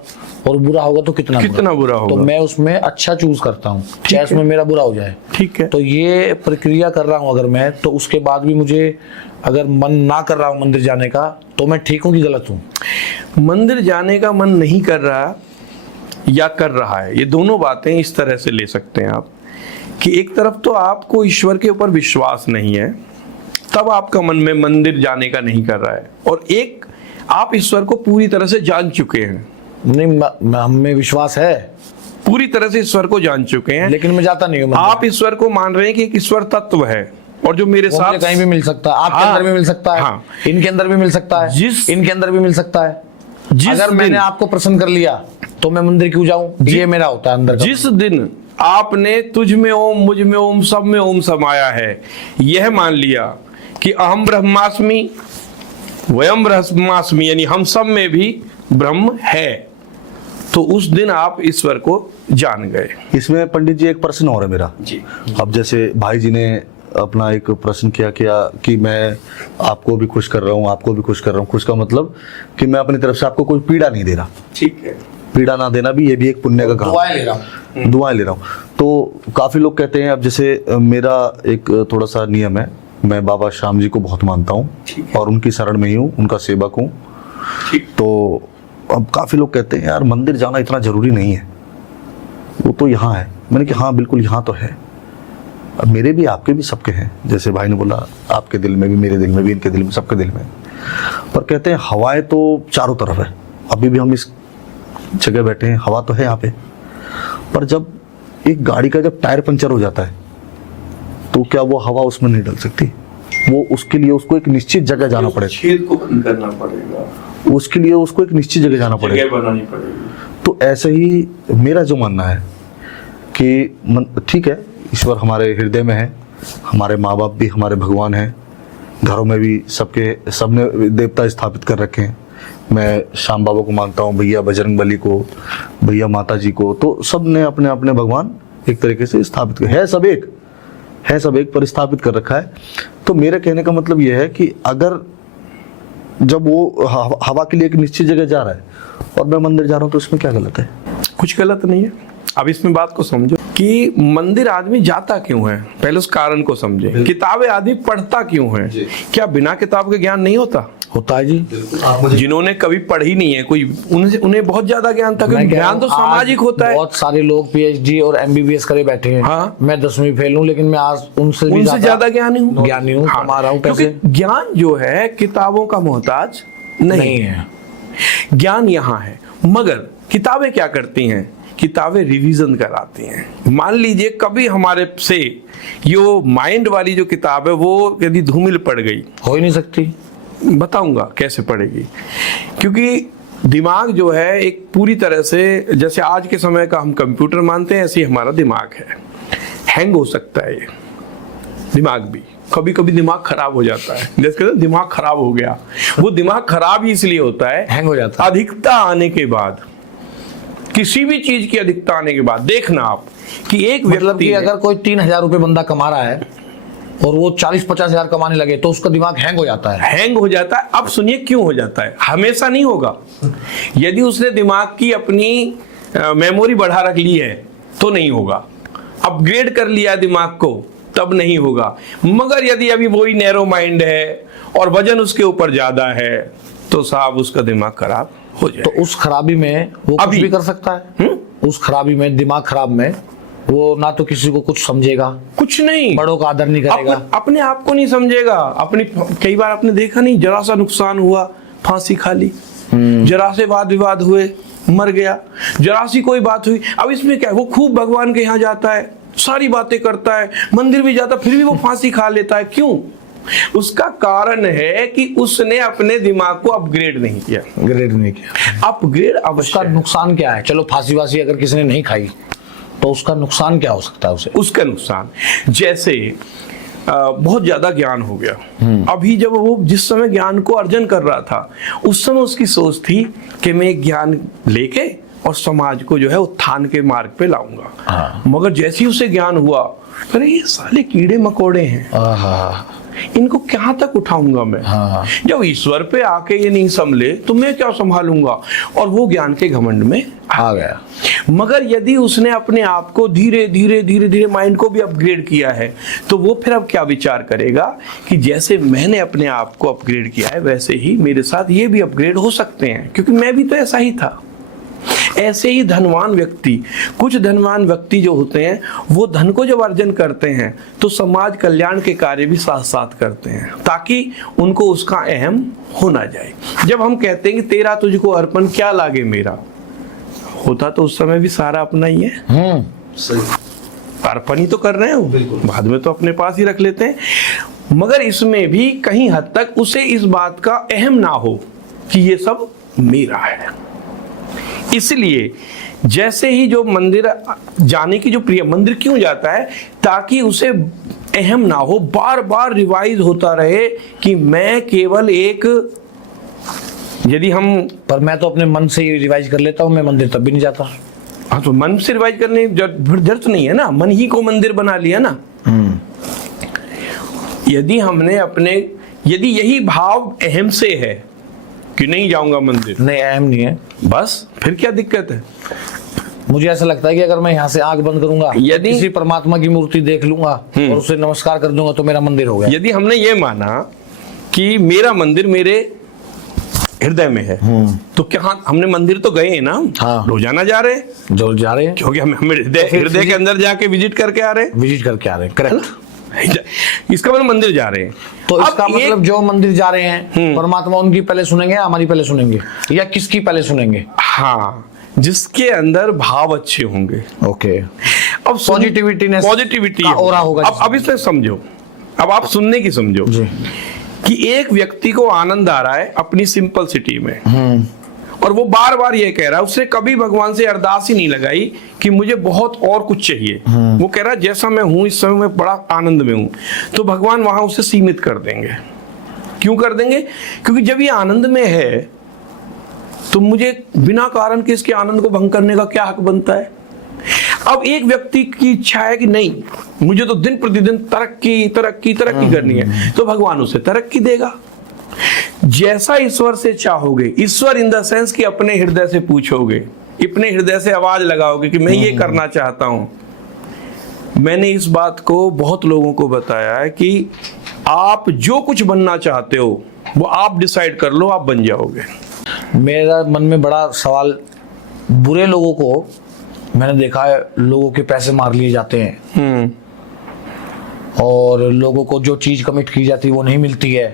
और बुरा होगा तो कितना बुरा होगा। तो मैं उसमें अच्छा चूज करता हूँ, चाहे उसमें मेरा बुरा हो जाए। ठीक है। तो ये प्रक्रिया कर रहा हूँ अगर मैं, तो उसके बाद भी मुझे अगर मन ना कर रहा हूँ मंदिर जाने का, तो मैं ठीक हूँ कि गलत हूँ? मंदिर जाने का मन नहीं कर रहा या कर रहा है, ये दोनों बातें इस तरह से ले सकते हैं आप कि एक तरफ तो आपको ईश्वर के ऊपर विश्वास नहीं है, तब आपका मन में मंदिर जाने का नहीं कर रहा है, और एक आप ईश्वर को पूरी तरह से जान चुके हैं। नहीं, हमें विश्वास है, पूरी तरह से ईश्वर को जान चुके हैं, लेकिन मैं जाता नहीं हूँ। आप ईश्वर को मान रहे हैं कि एक ईश्वर तत्व है और जो मेरे साथ कहीं भी मिल सकता है, आपके हाँ, अंदर भी मिल सकता है, हाँ, इनके अंदर भी मिल सकता है, इनके अंदर भी मिल सकता है। अगर मैंने आपको प्रसन्न कर लिया तो मैं मंदिर क्यों जाऊं? ये मेरा होता है अंदर का। जिस दिन आपने तुझ में ओम, मुझ में ओम, सब में ओम समाया है, यह मान लिया कि अहम ब्रह्मास्मि वयम ब्रह्मास्मि, यानी हम सब में भी ब्रह्म है, तो उस दिन आप ईश्वर को जान गए। इसमें पंडित जी एक प्रश्न और है मेरा जी। अब जैसे भाई जी ने अपना एक प्रश्न किया कि मैं आपको भी खुश कर रहा हूँ, आपको भी खुश कर रहा हूँ। खुश का मतलब कि मैं अपनी तरफ से आपको कोई पीड़ा नहीं दे रहा। ठीक है। पीड़ा ना देना भी ये भी एक पुण्य का काम, दुआएं ले रहा हूँ। दुआएं ले रहा हूँ। तो काफी लोग कहते हैं, अब जैसे मेरा एक थोड़ा सा नियम है, मैं बाबा श्याम जी को बहुत मानता हूँ और उनकी शरण में ही हूँ, उनका सेवक हूँ। तो अब काफी लोग कहते हैं यार मंदिर जाना इतना जरूरी नहीं है, वो तो यहाँ है। मैंने कहा हाँ बिल्कुल यहाँ तो है, अब मेरे भी आपके भी सबके हैं, जैसे भाई ने बोला आपके दिल में भी, मेरे दिल में भी, इनके दिल में, सबके दिल में। पर कहते हैं हवाएं तो चारों तरफ है, अभी भी हम इस जगह बैठे हैं, हवा तो है यहाँ पे, पर जब एक गाड़ी का जब टायर पंचर हो जाता है तो क्या वो हवा उसमें नहीं डल सकती? वो उसके लिए उसको एक निश्चित जगह जाना पड़ेगा, छेद को बंद करना पड़ेगा, उसके लिए उसको एक निश्चित जगह जाना पड़ेगा, जगह बनानी पड़ेगी। तो ऐसे ही मेरा जो मानना है कि ठीक है, ईश्वर हमारे हृदय में है, हमारे माँ बाप भी हमारे भगवान हैं, घरों में भी सबने देवता स्थापित कर रखे हैं। मैं श्याम बाबा को मानता हूँ, भैया बजरंग बली को, भैया माता जी को, तो सब ने अपने अपने भगवान एक तरीके से स्थापित कर, है सब एक पर स्थापित कर रखा है। तो मेरे कहने का मतलब यह है कि अगर जब वो हवा के लिए एक निश्चित जगह जा रहा है और मैं मंदिर जा रहा हूँ, तो इसमें क्या गलत है? कुछ गलत नहीं है। अब इसमें बात को समझो कि मंदिर आदमी जाता क्यों है, पहले उस कारण को समझे। किताबें आदमी पढ़ता क्यों है? क्या बिना किताब के ज्ञान नहीं होता? होता है जी। जिन्होंने कभी पढ़ी नहीं है कोई, उन्हें बहुत ज्यादा ज्ञान था, क्योंकि ज्ञान तो सामाजिक होता है। बहुत सारे लोग पीएचडी और एमबीबीएस करे बैठे हैं। हाँ। मैं 10वीं फेल हूँ, लेकिन मैं आज उनसे ज्यादा ज्ञानी हूँ, कमा रहा हूँ पैसे। क्योंकि ज्ञान जो है किताबों का मोहताज नहीं है। ज्ञान यहाँ है, मगर किताबें क्या करती हैं? किताबें रिवीजन कराती हैं। मान लीजिए कभी हमारे से यो माइंड वाली जो किताब है वो यदि धूमिल पड़ गई, हो ही नहीं सकती। बताऊंगा कैसे पड़ेगी। क्योंकि दिमाग जो है एक पूरी तरह से, जैसे आज के समय का हम कंप्यूटर मानते हैं, ऐसे ही हमारा दिमाग है। हैंग हो सकता है ये दिमाग भी, कभी कभी दिमाग खराब हो जाता है। जैसे दिमाग खराब हो गया, वो दिमाग खराब ही इसलिए होता है, हैंग हो जाता है। अधिकता आने के बाद, किसी भी चीज की अधिकता आने के बाद देखना आप कि एक मतलब कि व्यक्ति अगर कोई 3,000 रुपए बंदा कमा रहा है और वो 40-50 हजार कमाने लगे, तो उसका दिमाग हैंग हो जाता है। हैंग हो जाता है। अब सुनिए क्यों हो जाता है। हमेशा नहीं होगा। यदि उसने दिमाग की अपनी मेमोरी बढ़ा रख ली है तो नहीं होगा, अपग्रेड कर लिया दिमाग को तब नहीं होगा। मगर यदि अभी वही नैरो माइंड है और वजन उसके ऊपर ज्यादा है, तो साहब उसका दिमाग खराब हो जाए। तो उस खराबी में वो कुछ भी कर सकता है। उस खराबी में, दिमाग खराब में, वो ना तो किसी को कुछ समझेगा, कुछ नहीं, बड़ों का आदर नहीं करेगा, अपने आप को नहीं समझेगा। अपनी कई बार आपने देखा नहीं, जरा सा नुकसान हुआ फांसी खा ली, जरा से वाद विवाद हुए मर गया, जरा सी कोई बात हुई। अब इसमें क्या है, वो खूब भगवान के यहाँ जाता है, सारी बातें करता है, मंदिर भी जाता, फिर भी वो फांसी खा लेता है। क्यों? उसका कारण है कि उसने अपने दिमाग को अपग्रेड नहीं किया। अपग्रेड अब उसका नुकसान क्या है? चलो फांसी वासी अगर किसी ने नहीं खाई तो उसका नुकसान क्या हो सकता है उसे? उसका नुकसान, जैसे बहुत ज्यादा ज्ञान हो गया। अभी जब वो जिस समय ज्ञान को अर्जन कर रहा था, उस समय उसकी सोच थी कि मैं ज्ञान लेके और समाज को जो है उत्थान के मार्ग पे लाऊंगा। मगर जैसे ही उसे ज्ञान हुआ, अरे ये साले कीड़े मकोड़े हैं, इनको कहाँ तक उठाऊंगा मैं। जब ईश्वर पे आके ये नहीं संभले तो मैं क्या संभालूंगा, और वो ज्ञान के घमंड में आ गया। मगर यदि उसने अपने आप को धीरे धीरे धीरे धीरे माइंड को भी अपग्रेड किया है, तो वो फिर अब क्या विचार करेगा कि जैसे मैंने अपने आप को अपग्रेड किया है, वैसे ही मेरे साथ ये भी अपग्रेड हो सकते हैं, क्योंकि मैं भी तो ऐसा ही था। ऐसे ही धनवान व्यक्ति, कुछ धनवान व्यक्ति जो होते हैं, वो धन को जब अर्जन करते हैं तो समाज कल्याण के कार्य भी साथ साथ करते हैं, ताकि उनको उसका अहम हो ना जाए। जब हम कहते हैं कि तेरा तुझको अर्पण क्या लागे मेरा, होता तो उस समय भी सारा अपना ही है। सही। अर्पण ही तो कर रहे हो, बाद में तो अपने पास ही रख लेते हैं। मगर इसमें भी कहीं हद तक उसे इस बात का अहम ना हो कि ये सब मेरा है। इसलिए जैसे ही जो मंदिर जाने की जो प्रिय, मंदिर क्यों जाता है, ताकि उसे अहम ना हो, बार बार रिवाइज होता रहे कि मैं केवल एक, यदि हम, पर मैं तो अपने मन से ही रिवाइज कर लेता हूँ, मैं मंदिर तब भी नहीं जाता। हाँ, तो मन से रिवाइज करने जरूरत नहीं है ना, मन ही को मंदिर बना लिया ना। यदि हमने अपने, यदि यही भाव अहम से है कि नहीं जाऊंगा मंदिर, नहीं अहम नहीं है, बस फिर क्या दिक्कत है। मुझे ऐसा लगता है कि अगर मैं यहाँ से आंख बंद करूंगा, यदि किसी परमात्मा की मूर्ति देख लूंगा और उसे नमस्कार कर दूंगा तो मेरा मंदिर हो गया। यदि हमने ये माना कि मेरा मंदिर मेरे हृदय में है, तो क्या हमने मंदिर तो गए हैं ना, हाँ। रोजाना जा रहे हैं, जो जा रहे हैं, क्योंकि हम हृदय के अंदर जाके विजिट करके आ रहे हैं, विजिट करके आ रहे हैं, करेक्ट। इसका मतलब मंदिर जा रहे हैं। तो अब इसका मतलब जो मंदिर जा रहे हैं, परमात्मा उनकी पहले सुनेंगे, हमारी पहले सुनेंगे, या किसकी पहले सुनेंगे? हाँ, जिसके अंदर भाव अच्छे होंगे। ओके। अब पॉजिटिविटी का ऑरा होगा। अब इसे समझो, अब आप सुनने की समझो जी। कि एक व्यक्ति को आनंद आ रहा है अपनी सिंपल सिटी में, और वो बार बार ये कह रहा है, उसने कभी भगवान से अरदास ही नहीं लगाई कि मुझे बहुत और कुछ चाहिए। वो कह रहा है जैसा मैं हूं इस समय मैं बड़ा आनंद में हूं, तो भगवान वहां उसे सीमित कर देंगे। क्यों कर देंगे? क्योंकि जब ये आनंद में है तो मुझे बिना कारण के इसके आनंद को भंग करने का क्या हक बनता है। अब एक व्यक्ति की इच्छा है कि नहीं, मुझे तो दिन प्रतिदिन तरक्की तरक्की तरक्की करनी है, तो भगवान उसे तरक्की देगा। जैसा ईश्वर से चाहोगे, ईश्वर इन द सेंस कि अपने हृदय से पूछोगे, अपने हृदय से आवाज लगाओगे कि मैं ये करना चाहता हूं। मैंने इस बात को बहुत लोगों को बताया है कि आप जो कुछ बनना चाहते हो वो आप डिसाइड कर लो, आप बन जाओगे। मेरा मन में बड़ा सवाल, बुरे लोगों को मैंने देखा है, लोगों के पैसे मार लिए जाते हैं और लोगों को जो चीज कमिट की जाती है वो नहीं मिलती है।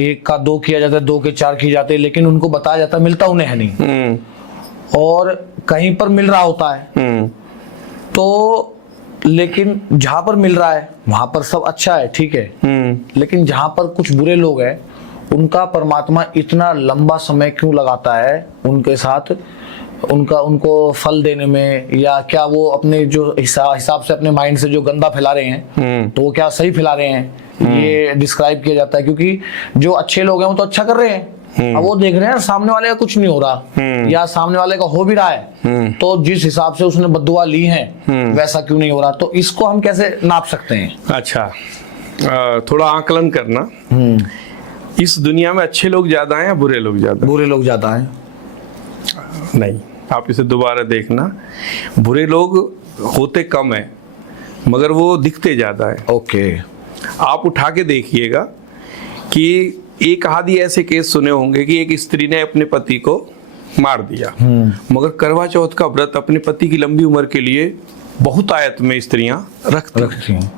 एक का 2 किया जाता है, 2 के 4 किए जाते हैं, लेकिन उनको बताया जाता है मिलता उन्हें है नहीं, और कहीं पर मिल रहा होता है। तो लेकिन जहां पर मिल रहा है वहां पर सब अच्छा है, ठीक है, लेकिन जहां पर कुछ बुरे लोग हैं, उनका परमात्मा इतना लंबा समय क्यों लगाता है उनके साथ, उनको फल देने में, या क्या वो अपने जो हिसाब से अपने माइंड से जो गंदा फैला रहे हैं तो वो क्या सही फैला रहे हैं, ये डिस्क्राइब किया जाता है। क्योंकि जो अच्छे लोग हैं वो तो अच्छा कर रहे हैं, अब वो देख रहे हैं सामने वाले का कुछ नहीं हो रहा, या सामने वाले का हो भी रहा है, तो जिस हिसाब से उसने बद्दुआ ली है वैसा क्यों नहीं हो रहा। तो इसको हम कैसे नाप सकते हैं? अच्छा, थोड़ा आकलन करना, इस दुनिया में अच्छे लोग ज्यादा हैं या बुरे लोग ज्यादा? बुरे लोग ज्यादा हैं। नहीं, आप इसे दोबारा देखना, बुरे लोग होते कम है मगर वो दिखते ज्यादा है। ओके। आप उठा के देखिएगा कि एक आदि ऐसे केस सुने होंगे कि एक स्त्री ने अपने पति को मार दिया, मगर करवा चौथ का व्रत अपने पति की लंबी उम्र के लिए बहुत आयत में स्त्रियां रखती हैं।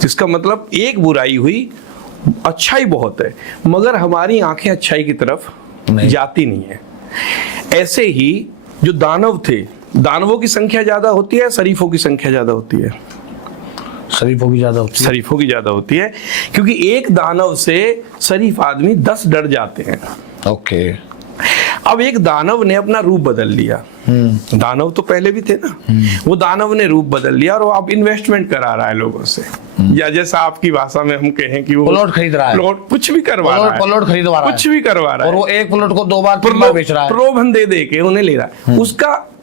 जिसका मतलब एक बुराई हुई, अच्छाई बहुत है, मगर हमारी आंखें अच्छाई की तरफ जाती नहीं है। ऐसे ही जो दानव थे, दानवों की संख्या ज्यादा होती है, शरीफों की संख्या ज्यादा होती है? शरीफों की ज्यादा होती है। शरीफों की ज्यादा होती है, क्योंकि एक दानव से शरीफ आदमी 10 डर जाते हैं। ओके। अब एक दानव ने अपना रूप बदल लिया, दानव तो पहले भी थे ना, वो दानव ने रूप बदल लिया और वो अब इन्वेस्टमेंट करा रहा है लोगों से। या जैसा आपकी भाषा में हम कहें कि वो प्लॉट खरीद रहा है, प्लॉट कुछ भी करवा रहा है, प्लॉट खरीदवा रहा है, कुछ भी करवा रहा और है, वो एक प्लॉट को 2 बार 3 बार बेच रहा है, प्रलोभन दे के उन्हें ले रहा है।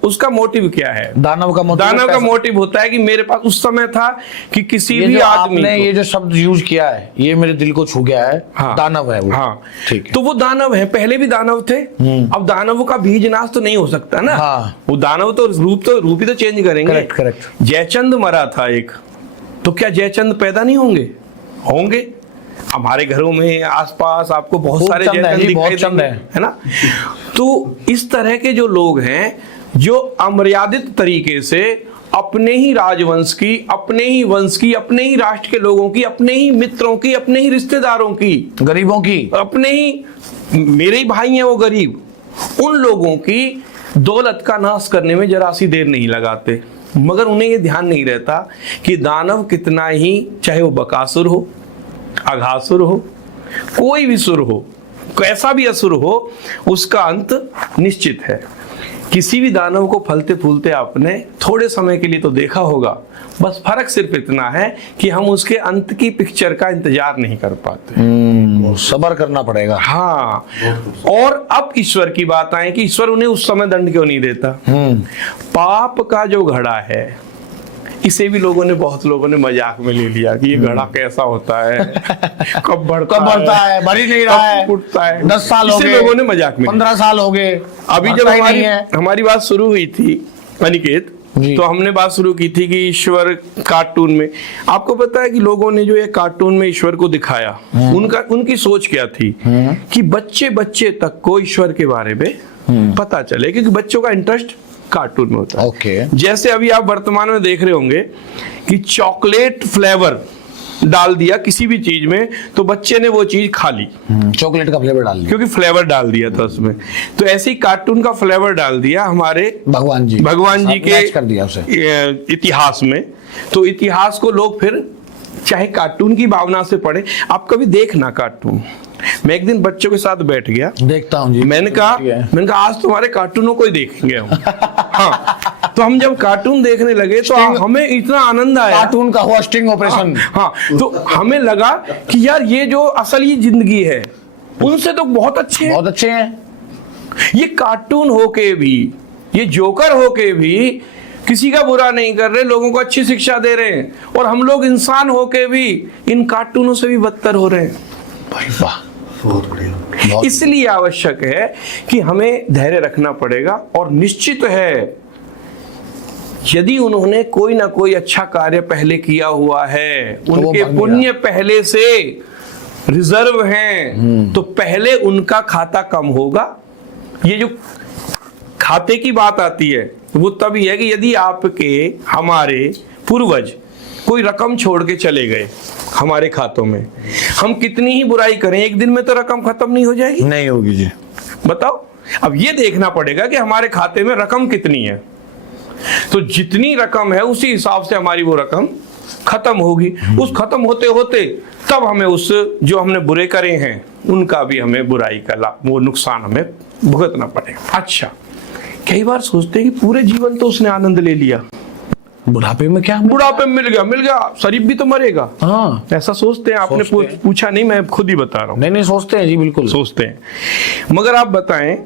उसका मोटिव क्या है? दानव का मोटिव, दानव का मोटिव होता है कि मेरे पास उस समय था कि किसी ये भी जो आदमी आपने को, ये जो शब्द यूज किया है ये मेरे दिल को छू गया है। हाँ, दानव है वो। हाँ ठीक है। तो वो दानव है, पहले भी दानव थे। अब दानवों का बीज नाश तो नहीं हो सकता ना। हाँ। वो दानव तो रूप ही तो चेंज करेंगे। Correct correct. जयचंद मरा था एक, तो क्या जयचंद पैदा नहीं होंगे? होंगे। हमारे घरों में आसपास आपको बहुत सारे जयचंद दिखाई देंगे, है ना। तो इस तरह के जो लोग हैं जो अमर्यादित तरीके से अपने ही राजवंश की, अपने ही वंश की, अपने ही राष्ट्र के लोगों की, अपने ही मित्रों की, अपने ही रिश्तेदारों की, गरीबों की, अपने ही, मेरे ही भाई हैं वो गरीब, उन लोगों की दौलत का नाश करने में जरा सी देर नहीं लगाते। मगर उन्हें ये ध्यान नहीं रहता कि दानव कितना ही, चाहे वो बकासुर हो, अघासुर हो, कोई भी सुर हो, कैसा भी असुर हो, उसका अंत निश्चित है। किसी भी दानव को फलते फूलते आपने थोड़े समय के लिए तो देखा होगा, बस फर्क सिर्फ इतना है कि हम उसके अंत की पिक्चर का इंतजार नहीं कर पाते। सब्र करना पड़ेगा। हाँ। और अब ईश्वर की बात आए कि ईश्वर उन्हें उस समय दंड क्यों नहीं देता? पाप का जो घड़ा है, इसे भी बहुत लोगों ने मजाक में ले लिया कि ये घड़ा कैसा होता है, कब बढ़ता है, भर ही नहीं रहा है, उठता है, 10 साल हो गए, लोगों ने मजाक में, 15 साल हो गए, अभी जब हमारी बात शुरू हुई थी अनिकेत, तो हमने बात शुरू की थी कि ईश्वर कार्टून में, आपको पता है कि लोगों ने जो ये कार्टून में ईश्वर को दिखाया, उनकी सोच क्या थी कि बच्चे तक को ईश्वर के बारे में पता चले, क्योंकि बच्चों का इंटरेस्ट कार्टून में होता है। ओके। जैसे अभी आप वर्तमान में देख रहे होंगे कि चॉकलेट फ्लेवर डाल दिया किसी भी चीज में, तो बच्चे ने वो चीज खा ली, चॉकलेट का फ्लेवर डाल दिया, क्योंकि फ्लेवर डाल दिया था उसमें। तो ऐसे ही कार्टून का फ्लेवर डाल दिया हमारे भगवान जी के कर दिया उसे इतिहास में। तो इतिहास को लोग फिर चाहे कार्टून की भावना से पढ़े। आप कभी देखना कार्टून, मैं एक दिन बच्चों के साथ बैठ गया, देखता हूँ जी, मैंने कहा आज तुम्हारे कार्टूनों को ही देखेंगे हम। हाँ, तो हम जब कार्टून देखने लगे तो हमें इतना आनंद आया, कार्टून का हुआ स्टिंग ऑपरेशन। हाँ, तो हमें लगा कि यार ये जो असली जिंदगी है उनसे तो बहुत अच्छे हैं। ये कार्टून होके भी, ये जोकर होके भी किसी का बुरा नहीं कर रहे, लोगों को अच्छी शिक्षा दे रहे हैं, और हम लोग इंसान होके भी इन कार्टूनों से भी बदतर हो रहे हैं। वाह, बहुत बढ़िया। इसलिए आवश्यक है कि हमें धैर्य रखना पड़ेगा। और निश्चित है यदि उन्होंने कोई ना कोई अच्छा कार्य पहले किया हुआ है, उनके पुण्य पहले से रिजर्व हैं, तो पहले उनका खाता कम होगा। ये जो खाते की बात आती है वो तभी है कि यदि आपके हमारे पूर्वज कोई रकम छोड़ के चले गए हमारे खातों में, हम कितनी ही बुराई करें, एक दिन में तो रकम खत्म नहीं हो जाएगी? नहीं होगी जी। बताओ, अब ये देखना पड़ेगा कि हमारे खाते में रकम कितनी है, तो जितनी रकम है उसी हिसाब से हमारी वो रकम खत्म होगी। उस खत्म होते होते तब हमें उस जो हमने बुरे करे हैं उनका भी हमें बुराई का वो नुकसान हमें भुगतना पड़ेगा। अच्छा, कई बार सोचते हैं कि पूरे जीवन तो उसने आनंद ले लिया, बुढ़ापे में क्या, बुढ़ापे में मिल गया, शरीफ भी तो मरेगा। हाँ, ऐसा सोचते हैं। आपने पूछा नहीं, मैं खुद ही बता रहा हूँ। नहीं सोचते हैं जी, बिल्कुल सोचते हैं। मगर आप बताएं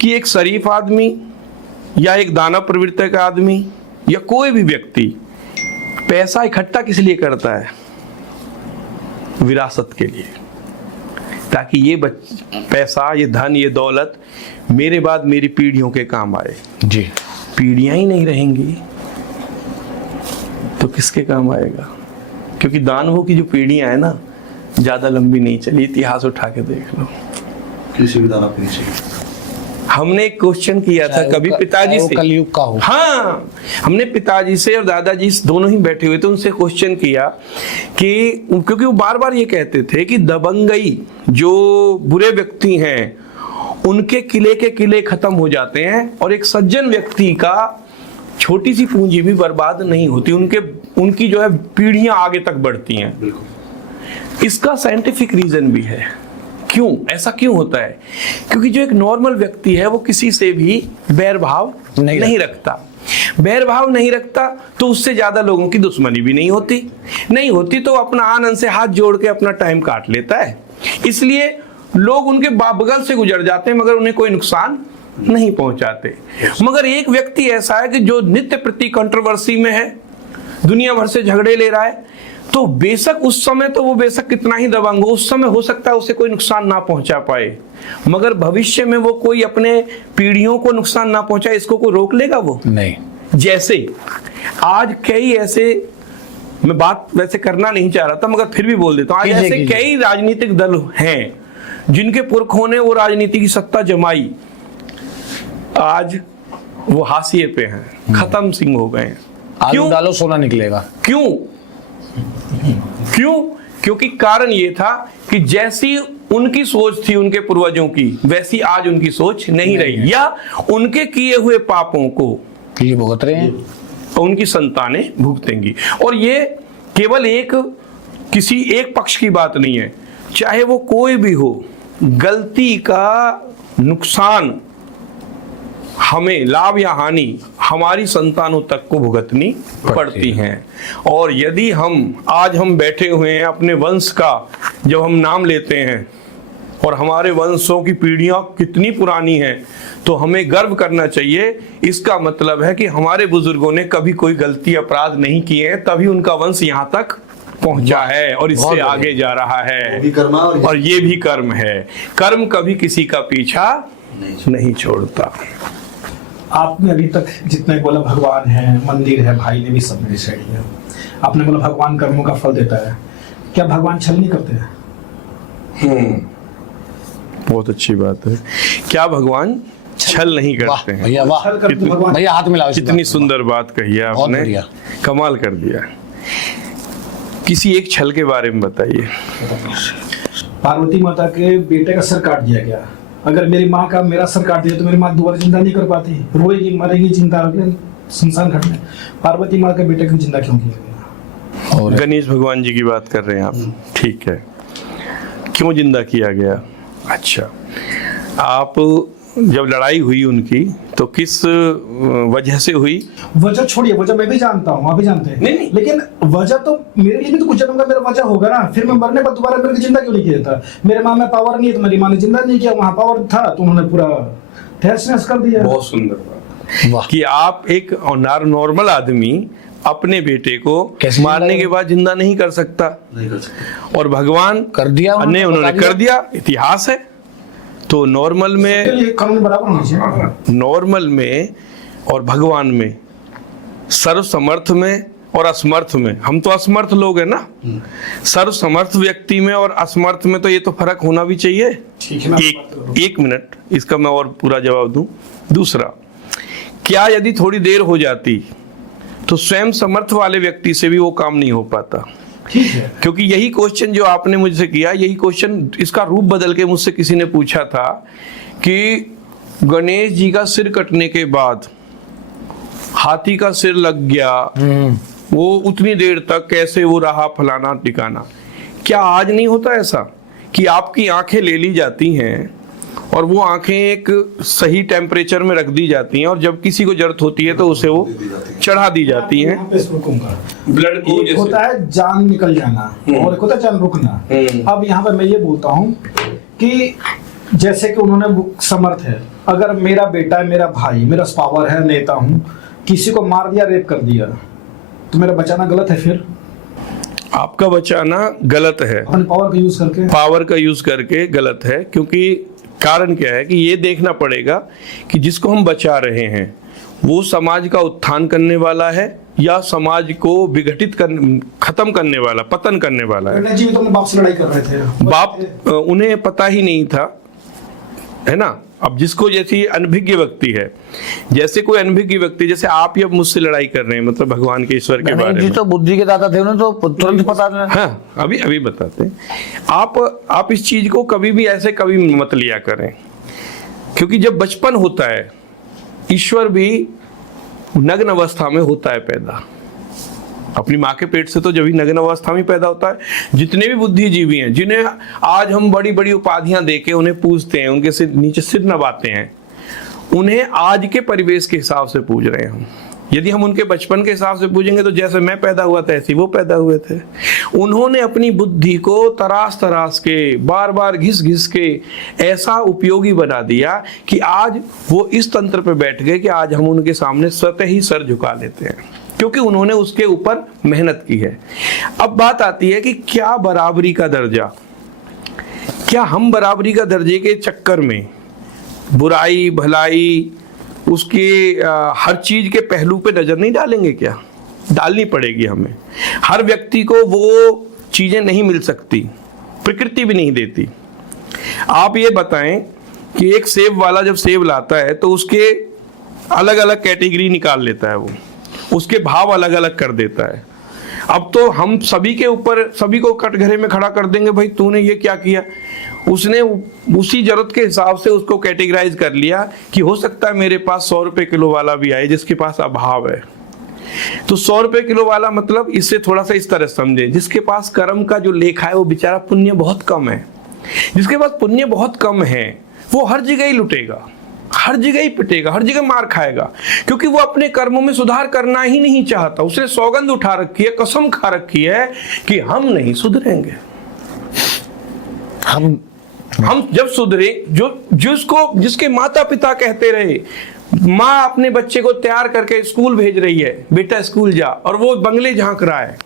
कि एक शरीफ आदमी या एक दानव प्रवृत्ति का आदमी या कोई भी व्यक्ति पैसा इकट्ठा किस लिए करता है? विरासत के लिए, ताकि ये पैसा, ये धन, ये दौलत मेरे बाद मेरी पीढ़ियों के काम आए। जी। पीढ़ियां ही नहीं रहेंगी तो किसके काम आएगा? क्योंकि दानवों की जो पीढ़ियां है ना, ज्यादा लंबी नहीं चली। इतिहास उठा के देख लो, किसी भी दानव पीछे। हमने एक क्वेश्चन किया था कभी पिताजी से, कलयुग का हो। हाँ, हमने पिताजी से और दादाजी दोनों ही बैठे हुए थे, उनसे क्वेश्चन किया कि क्योंकि वो बार बार ये कहते थे कि दबंगई जो बुरे व्यक्ति हैं उनके किले के किले खत्म हो जाते हैं, और एक सज्जन व्यक्ति का छोटी सी पूंजी भी बर्बाद नहीं होती, उनकी जो है पीढ़ियां आगे तक बढ़ती हैं। इसका साइंटिफिक रीजन भी है। क्यों ऐसा क्यों होता है? क्योंकि जो एक नॉर्मल व्यक्ति है वो किसी से भी बैर भाव नहीं रखता। बैर भाव नहीं रखता तो उससे ज्यादा लोगों की दुश्मनी भी नहीं होती तो अपना आनंद से हाथ जोड़ के अपना टाइम काट लेता है। इसलिए लोग उनके बगल से गुजर जाते हैं मगर उन्हें कोई नुकसान नहीं पहुंचाते। मगर एक व्यक्ति ऐसा है कि जो नित्य प्रति कंट्रोवर्सी में है, दुनिया भर से झगड़े ले रहा है, तो बेशक उस समय तो वो बेशक कितना ही दबंग हो, उस समय हो सकता है उसे कोई नुकसान ना पहुंचा पाए, मगर भविष्य में वो कोई अपने पीढ़ियों को नुकसान ना पहुंचाए, इसको कोई रोक लेगा वो नहीं। जैसे आज कई ऐसे, मैं बात वैसे करना नहीं चाह रहा था मगर फिर भी बोल देता हूं, आज ऐसे कई राजनीतिक दल हैं जिनके पुरखों ने वो राजनीति की सत्ता जमाई, आज वो हाशिए पे हैं, खत्म सिंह हो गए हैं। क्यों? डालो सोना निकलेगा। क्यों? क्योंकि कारण ये था कि जैसी उनकी सोच थी उनके पूर्वजों की, वैसी आज उनकी सोच नहीं रही, या उनके किए हुए पापों को ये भुगत रहे हैं, उनकी संतानें भुगतेंगी। और ये केवल किसी एक पक्ष की बात नहीं है, चाहे वो कोई भी हो, गलती का नुकसान हमें, लाभ या हानि हमारी संतानों तक को भुगतनी पड़ती हैं। और यदि आज हम बैठे हुए हैं अपने वंश का, जब हम नाम लेते हैं और हमारे वंशों की पीढ़ियां कितनी पुरानी हैं, तो हमें गर्व करना चाहिए। इसका मतलब है कि हमारे बुजुर्गों ने कभी कोई गलती अपराध नहीं किए हैं, तभी उनका वंश यहाँ तक पहुंचा है और इससे आगे जा रहा है। और ये भी कर्म है। कर्म कभी किसी का पीछा नहीं छोड़ता। आपने अभी तक जितने बोला भगवान है, मंदिर है, भाई ने भी सब डिसाइड किया, आपने बोला भगवान कर्मों का फल देता है, क्या भगवान छल नहीं करते हैं? बहुत अच्छी बात है। क्या भगवान छल नहीं करते हैं? भैया वाह, भैया हाथ मिलाओ। कितनी सुंदर बात कही है आपने, कमाल कर दिया। किसी एक छल के बारे में बताइए। पार्वती माता के बेटे का सर काट दिया गया, अगर मेरी माँ का मेरा सर काट दिया तो मेरी माँ दोबारा जिंदा नहीं कर पाती, रोएगी, मरेगी, जिंदा संसार घट में। पार्वती माँ के बेटे को जिंदा क्यों किया गया? और गणेश भगवान जी की बात कर रहे हैं आप, ठीक है, क्यों जिंदा किया गया? अच्छा, आप जब लड़ाई हुई उनकी तो किस वजह से हुई? वजह छोड़िए, वजह मैं भी जानता हूँ, आप भी जानते हैं। नहीं। लेकिन वजह तो मेरे लिए भी तो कुछ जन्म का मेरा वजह होगा ना, फिर मैं मरने पर दोबारा मेरे को जिंदा क्यों नहीं किया था? मेरे माँ में पावर नहीं है तो मेरी माँ ने जिंदा नहीं किया, वहाँ पावर था तो उन्होंने पूरा तहस नहस कर दिया। बहुत सुंदर बात कि आप एक नॉर्मल आदमी अपने बेटे को मारने के बाद जिंदा नहीं कर सकता, और भगवान कर दिया उन्होंने कर दिया, इतिहास है। तो नॉर्मल में नॉर्मल में और भगवान में, सर्वसमर्थ में और असमर्थ में, हम तो असमर्थ लोग हैं ना, सर्वसमर्थ व्यक्ति में और असमर्थ में तो ये तो फर्क होना भी चाहिए। एक मिनट, इसका मैं और पूरा जवाब दूं। दूसरा, क्या यदि थोड़ी देर हो जाती तो स्वयं समर्थ वाले व्यक्ति से भी वो काम नहीं हो पाता? क्योंकि यही क्वेश्चन जो आपने मुझसे किया, यही क्वेश्चन, इसका रूप बदल के मुझसे किसी ने पूछा था कि गणेश जी का सिर कटने के बाद हाथी का सिर लग गया, वो उतनी देर तक कैसे वो रहा, फलाना टिकाना। क्या आज नहीं होता ऐसा कि आपकी आंखें ले ली जाती हैं और वो आंखें एक सही टेम्परेचर में रख दी जाती हैं, और जब किसी को जरूरत होती है तो उसे वो चढ़ा दी जाती हैं? ब्लड एक होता है जान निकल जाना और एक होता है जान रुकना। अब यहाँ पे मैं ये बोलता हूँ कि जैसे कि उन्होंने समर्थ है, अगर मेरा बेटा है, मेरा भाई, मेरा पावर है, नेता हूँ, किसी को मार दिया, रेप कर दिया, तो मेरा बचाना गलत है? फिर आपका बचाना गलत है, अपने पावर का यूज करके गलत है। क्योंकि कारण क्या है कि ये देखना पड़ेगा कि जिसको हम बचा रहे हैं वो समाज का उत्थान करने वाला है या समाज को विघटित खत्म करने वाला, पतन करने वाला है। जी, तो बाप से लड़ाई कर रहे थे, बाप उन्हें पता ही नहीं था, है ना। अब जिसको जैसी अनभिज्ञ व्यक्ति है, जैसे कोई अनभिज्ञ व्यक्ति, जैसे आप अब मुझसे लड़ाई कर रहे हैं, मतलब भगवान के ईश्वर के बारे में, तो बुद्धि के दाता थे, उन्हें तो तुरंत पता था। हाँ, अभी बताते हैं। आप इस चीज को कभी भी ऐसे कभी मत लिया करें, क्योंकि जब बचपन होता है, ईश्वर भी नग्न अवस्था में होता है पैदा, अपनी माँ के पेट से तो जब ही नग्न अवस्था में पैदा होता है। जितने भी बुद्धिजीवी हैं, जिन्हें आज हम बड़ी बड़ी उपाधियां देके उन्हें पूजते हैं, उनके सिर नीचे सिर नवाते हैं, उन्हें आज के परिवेश के हिसाब से पूज रहे हैं हम। यदि हम उनके बचपन के हिसाब से पूजेंगे तो जैसे मैं पैदा हुआ था ऐसे वो पैदा हुए थे। उन्होंने अपनी बुद्धि को तराश तराश के, बार बार घिस घिस के ऐसा उपयोगी बना दिया कि आज वो इस तंत्र पे बैठ गए कि आज हम उनके सामने स्वतः ही सर झुका लेते हैं, क्योंकि उन्होंने उसके ऊपर मेहनत की है। अब बात आती है कि क्या बराबरी का दर्जा, क्या हम बराबरी का दर्जे के चक्कर में बुराई भलाई उसके हर चीज के पहलू पे नजर नहीं डालेंगे? क्या डालनी पड़ेगी हमें। हर व्यक्ति को वो चीजें नहीं मिल सकती, प्रकृति भी नहीं देती। आप ये बताएं कि एक सेब वाला जब सेब लाता है तो उसके अलग अलग कैटेगरी निकाल लेता है, वो उसके भाव अलग अलग कर देता है। अब तो हम सभी के ऊपर सभी को कटघरे में खड़ा कर देंगे, भाई तूने ये क्या किया। उसने उसी जरूरत के हिसाब से उसको कैटेगराइज कर लिया कि हो सकता है मेरे पास 100 रुपए किलो वाला भी आए जिसके पास अभाव है। तो 100 रुपए किलो वाला मतलब इससे थोड़ा सा इस तरह समझे, जिसके पास कर्म का जो लेखा है वो बेचारा पुण्य बहुत कम है। जिसके पास पुण्य बहुत कम है वो हर जगह ही लुटेगा, हर जगह ही पिटेगा, हर जगह मार खाएगा, क्योंकि वो अपने कर्मों में सुधार करना ही नहीं चाहता। उसने सौगंध उठा रखी है, कसम खा रखी है कि हम नहीं सुधरेंगे। हम जब सुधरे, जिसके माता पिता कहते रहे, माँ अपने बच्चे को तैयार करके स्कूल भेज रही है, बेटा स्कूल जा, और वो बंगले झांक रहा है।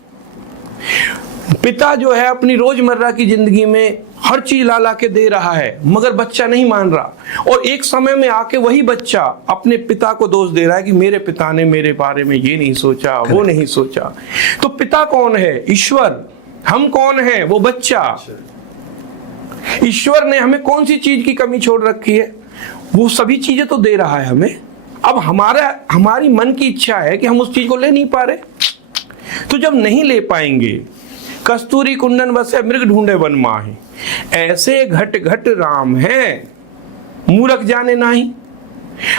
पिता जो है अपनी रोजमर्रा की जिंदगी में हर चीज ला ला के दे रहा है, मगर बच्चा नहीं मान रहा। और एक समय में आके वही बच्चा अपने पिता को दोष दे रहा है कि मेरे पिता ने मेरे बारे में ये नहीं सोचा, वो नहीं सोचा। तो पिता कौन है? ईश्वर। हम कौन है? वो बच्चा। ईश्वर ने हमें कौन सी चीज की कमी छोड़ रखी है? वो सभी चीजें तो दे रहा है हमें। अब हमारी मन की इच्छा है कि हम उस चीज को ले नहीं पा रहे। तो जब नहीं ले पाएंगे, कस्तूरी कुंडन बसे मृग ढूंढे वन माही, ऐसे घट घट राम है मूर्ख जाने नाही।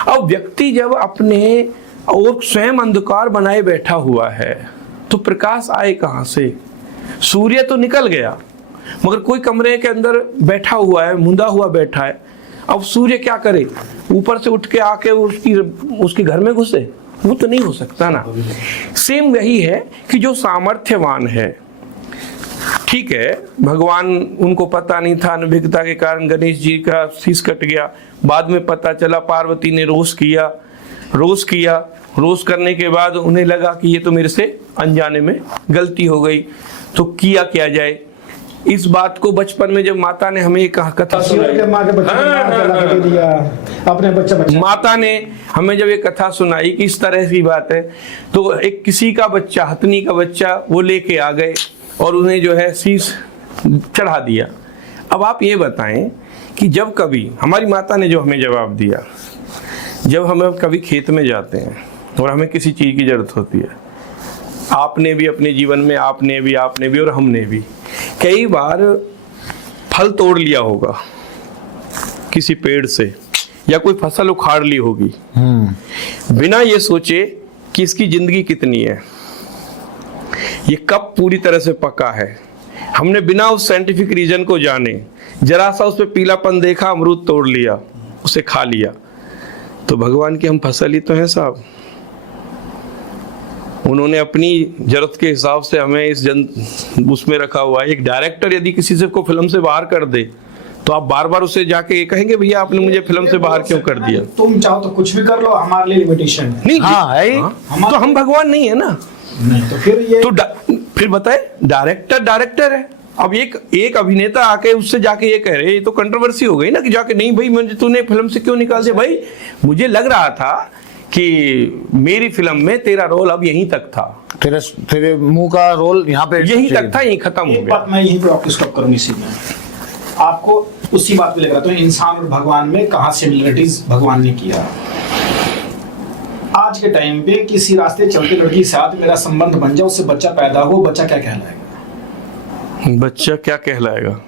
अब व्यक्ति जब अपने और स्वयं अंधकार बनाए बैठा हुआ है तो प्रकाश आए कहां से? सूर्य तो निकल गया, मगर कोई कमरे के अंदर बैठा हुआ है, मुंदा हुआ बैठा है। अब सूर्य क्या करे? ऊपर से उठ के आके उसके घर में घुसे? वो तो नहीं हो सकता ना। सेम वही है कि जो सामर्थ्यवान है, ठीक है, भगवान उनको पता नहीं था, अनभिज्ञता के कारण गणेश जी का शीश कट गया। बाद में पता चला पार्वती ने रोष किया। रोष करने के बाद उन्हें लगा कि ये तो मेरे से अनजाने में गलती हो गई, तो किया क्या जाए। इस बात को बचपन में जब माता ने हमें कथा सुनाई, माता ने हमें जब ये कथा सुनाई कि इस तरह की बात है, तो एक किसी का बच्चा, हथनी का बच्चा, वो लेके आ गए और उन्हें जो है शीश चढ़ा दिया। अब आप ये बताएं कि जब कभी हमारी माता ने जो हमें जवाब दिया, जब हम कभी खेत में जाते हैं और हमें किसी चीज की जरूरत होती है, आपने भी अपने जीवन में, आपने भी और हमने भी कई बार फल तोड़ लिया होगा किसी पेड़ से, या कोई फसल उखाड़ ली होगी, बिना ये सोचे कि इसकी जिंदगी कितनी है, ये कब पूरी तरह से पका है। हमने बिना उस साइंटिफिक रीजन को जाने जरा सा उस पे पीलापन देखा, अमरूद तोड़ लिया, उसे खा लिया। तो भगवान की हम फसल ही तो हैं साहब। उन्होंने अपनी जरूरत के हिसाब से हमें उसमें रखा हुआ है। एक डायरेक्टर यदि किसी से को फिल्म से बाहर कर दे तो आप बार बार उसे जाके ये कहेंगे भैया आपने मुझे फिल्म से बाहर क्यों कर दिया? तुम चाहो तो कुछ भी कर लो, हमारे लिए लिमिटेशन नहीं। हाँ है। तो हम भगवान नहीं है ना। नहीं तो फिर ये फिर बताए डायरेक्टर है। अब एक अभिनेता आके उससे जाके ये कह रहे, ये तो कंट्रोवर्सी हो गई ना कि जाके नहीं भाई मुझे तूने फिल्म से क्यों निकाल दिया? भाई मुझे लग रहा था कि मेरी फिल्म में तेरा रोल अब यहीं तक था, तेरे मुंह का रोल यहाँ पे यहीं तक था, यहीं खत्म हो गया। बात मैं यहीं पे आपको स्टॉप करूंगी। इसी में आपको उसी बात पे लग रहा था इंसान और भगवान में कहाँ सिमिलरिटीज भगवान ने किया। आज के टाइम पे किसी रास्ते चलती लड़की के साथ मेरा संबंध बन जाए, उससे बच्चा पैदा हो, बच्चा क्या कहलाएगा? बच्चा क्या कहलाएगा?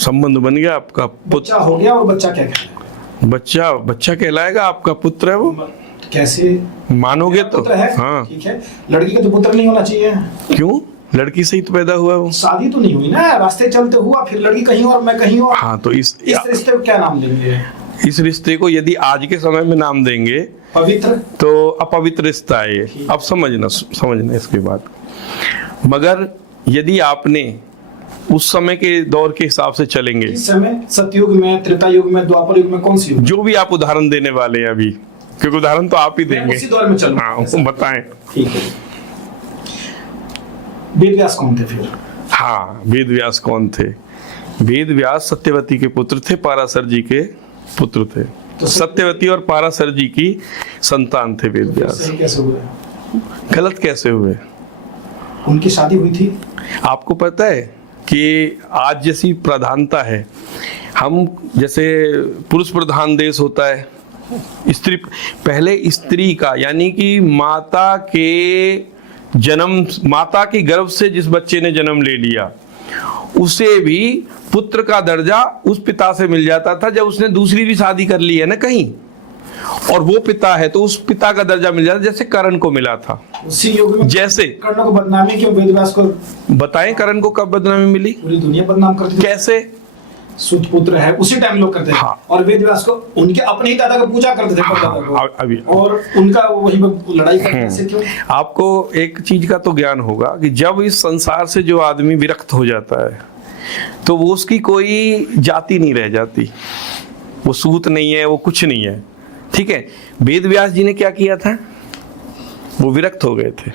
संबंध बन गया, आपका बच्चा हो गया और बच्चा क्या कहलाएगा? बच्चा कहलाएगा, आपका पुत्र है वो। कैसे मानोगे तो पुत्र है, हाँ। ठीक है, लड़की का तो पुत्र नहीं होना चाहिए। क्यों? लड़की से ही तो पैदा हुआ वो। शादी तो नहीं हुई ना, रास्ते चलते हुआ, फिर लड़की कहीं और मैं कहीं और। हाँ, तो इस रिश्ते को क्या नाम देंगे? इस रिश्ते को यदि आज के समय में नाम देंगे पवित्र, तो अपवित्र रिश्ता है ये। अब समझना इसकी बात। मगर यदि आपने उस समय के दौर के हिसाब से चलेंगे, इस समय सतयुग में, त्रेता युग में, द्वापर युग में, कौन सी युग? जो भी आप उदाहरण देने वाले हैं अभी, क्योंकि उदाहरण तो आप ही मैं देंगे। उसी दौर में चलूं। हाँ, उसको बताएं। ठीक है। वेद व्यास कौन थे फिर? हाँ, वेद व्यास कौन थे? वेद व्यास सत्यवती के पुत्र थे, पाराशर जी के पुत्र थे। तो सत्यवती और पाराशर जी की संतान थे वेद व्यास। सही कैसे हुए? गलत कैसे हुए? उनकी शादी हुई थी? आपको पता है कि आज जैसी प्रधानता है, हम जैसे पुरुष प्रधान देश होता है, स्त्री पहले स्त्री का, यानी कि माता के जन्म, माता के गर्भ से जिस बच्चे ने जन्म ले लिया उसे भी पुत्र का दर्जा उस पिता से मिल जाता था। जब उसने दूसरी भी शादी कर ली है ना कहीं, और वो पिता है, तो उस पिता का दर्जा मिल जाता, जैसे करण को मिला था। उसी युग में जैसे कर्ण को बदनामी क्यों? वेद व्यास को बताएं करण को कब बदनामी मिली? पूरी दुनिया बदनाम करती थी। कैसे? सुत पुत्र है, उसी टाइम लोग करते थे। हाँ। और वेद व्यास को उनके अपने ही दादा का पूजा करते थे, परदादा को। अभी और उनका वही लड़ाई करने से क्यों? आपको एक चीज का तो ज्ञान होगा कि जब इस संसार से जो आदमी विरक्त हो जाता है तो वो उसकी कोई जाति नहीं रह जाती, वो सूत नहीं है, वो कुछ नहीं है, ठीक है। वेद व्यास जी ने क्या किया था? वो विरक्त हो गए थे।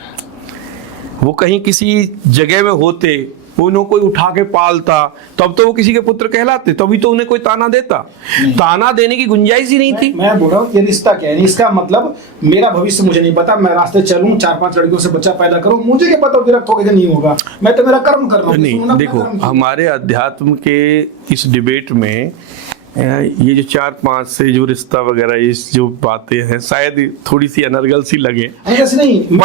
वो कहीं किसी जगह में होते, उन्हें कोई उठा के पालता, तब तो वो किसी के पुत्र कहलाते, तभी तो उन्हें कोई ताना देता। ताना देने की गुंजाइश ही नहीं थी। मैं बोल रहा हूँ ये रिश्ता क्या है? इसका मतलब मेरा भविष्य मुझे नहीं पता, मैं रास्ते चलूं, 4-5 लड़कियों से बच्चा पैदा करूं, मुझे क्या पता विरक्त होगा कि नहीं होगा? मैं तो मेरा कर्म कर रहा हूँ। नहीं, देखो हमारे अध्यात्म के इस डिबेट में ये जो 4-5 से जो रिश्ता वगैरह, इस जो बातें हैं, शायद थोड़ी सी अनर्गल सी लगे, ऐसे नहीं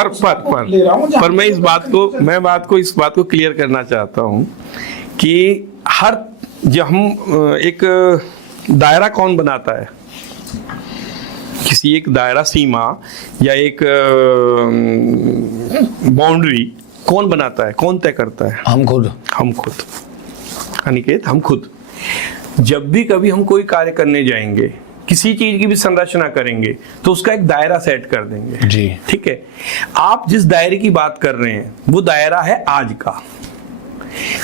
पर मैं इस बात को क्लियर करना चाहता हूं कि हर जब हम एक दायरा कौन बनाता है, किसी एक दायरा, सीमा या एक बाउंड्री कौन बनाता है, कौन तय करता है? हम खुद अनिकेत, हम खुद। जब भी कभी हम कोई कार्य करने जाएंगे, किसी चीज की भी संरचना करेंगे, तो उसका एक दायरा सेट कर देंगे जी, ठीक है। आप जिस दायरे की बात कर रहे हैं वो दायरा है आज का।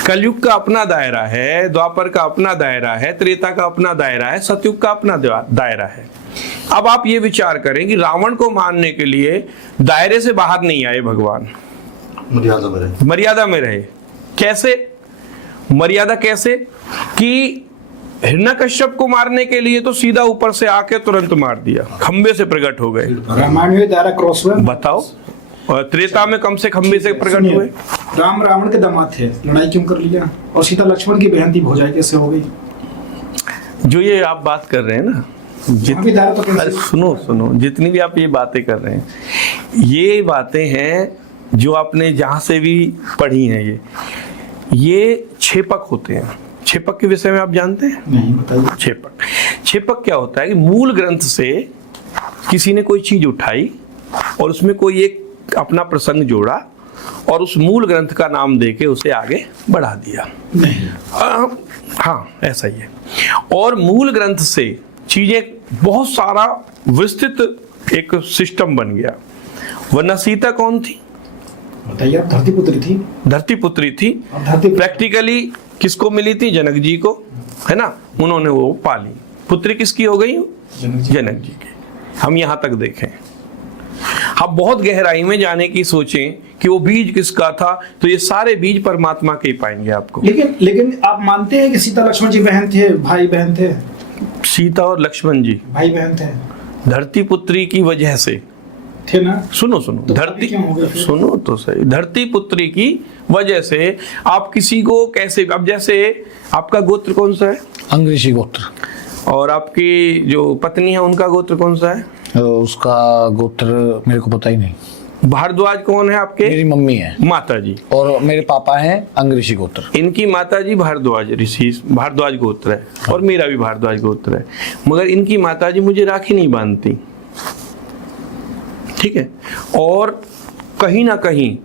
कलयुग का अपना दायरा है, द्वापर का अपना दायरा है, त्रेता का अपना दायरा है, सतयुग का अपना दायरा है। अब आप ये विचार करें कि रावण को मारने के लिए दायरे से बाहर नहीं आए भगवान, मर्यादा में रहे। कैसे मर्यादा? कैसे कि हिरण्यकश्यप को मारने के लिए तो सीधा ऊपर से आके तुरंत मार दिया, खंबे से प्रकट हो गए। रामायण में दायरा क्रॉस हुआ, बताओ। और त्रेता में कम से खंबे से प्रकट हुए। राम रावण के दामाद थे, लड़ाई क्यों कर लिया? और सीता लक्ष्मण की बहन थी, भौजाई कैसे हो गई? जो ये आप बात कर रहे हैं ना, अरे सुनो, जितनी भी आप ये बातें कर रहे हैं, ये बातें हैं जो आपने जहां से भी पढ़ी हैं, ये छेपक होते हैं। छेपक के विषय में आप जानते हैं? नहीं, बताइए। छेपक क्या होता है कि मूल ग्रंथ से किसी ने कोई चीज उठाई और उसमें कोई एक अपना प्रसंग जोड़ा और उस मूल ग्रंथ का नाम देके उसे आगे बढ़ा दिया। नहीं। हाँ, ऐसा ही है। और मूल ग्रंथ से चीजें बहुत सारा विस्तृत एक सिस्टम बन गया। वरना सीता कौन थी? बताइए। धरती पुत्री थी। धरती पुत्री थी। प्रैक्टिकली किसको मिली थी? जनक जी को, है ना। उन्होंने वो पाली। पुत्री किसकी हो गई? जनक जी की। हम यहां तक देखें। हम बहुत गहराई में जाने की सोचें कि वो बीज किसका था, तो ये सारे बीज परमात्मा के ही पाएंगे आपको। लेकिन आप मानते हैं कि सीता लक्ष्मण जी बहन थे, भाई बहन थे? सीता और लक्ष्मण जी भाई बहन थे, धरती पुत्री की वजह से थे ना। सुनो तो धरती, क्यों हो गए फिर? सुनो तो सही। धरती पुत्री की वजह से आप किसी को कैसे, अब जैसे आपका गोत्र कौन सा है? अंग्रेजी गोत्र। और आपकी जो पत्नी है उनका गोत्र कौन सा है? उसका गोत्र मेरे को पता ही नहीं। भारद्वाज कौन है आपके? मेरी मम्मी है, माता जी। और मेरे पापा हैं अंग्रेजी गोत्र। इनकी माता जी भारद्वाज ऋषि, भारद्वाज गोत्र है, और मेरा भी भारद्वाज गोत्र है। मगर इनकी माता जी मुझे राखी नहीं बांधती। ठीक है। और कहीं ना कहीं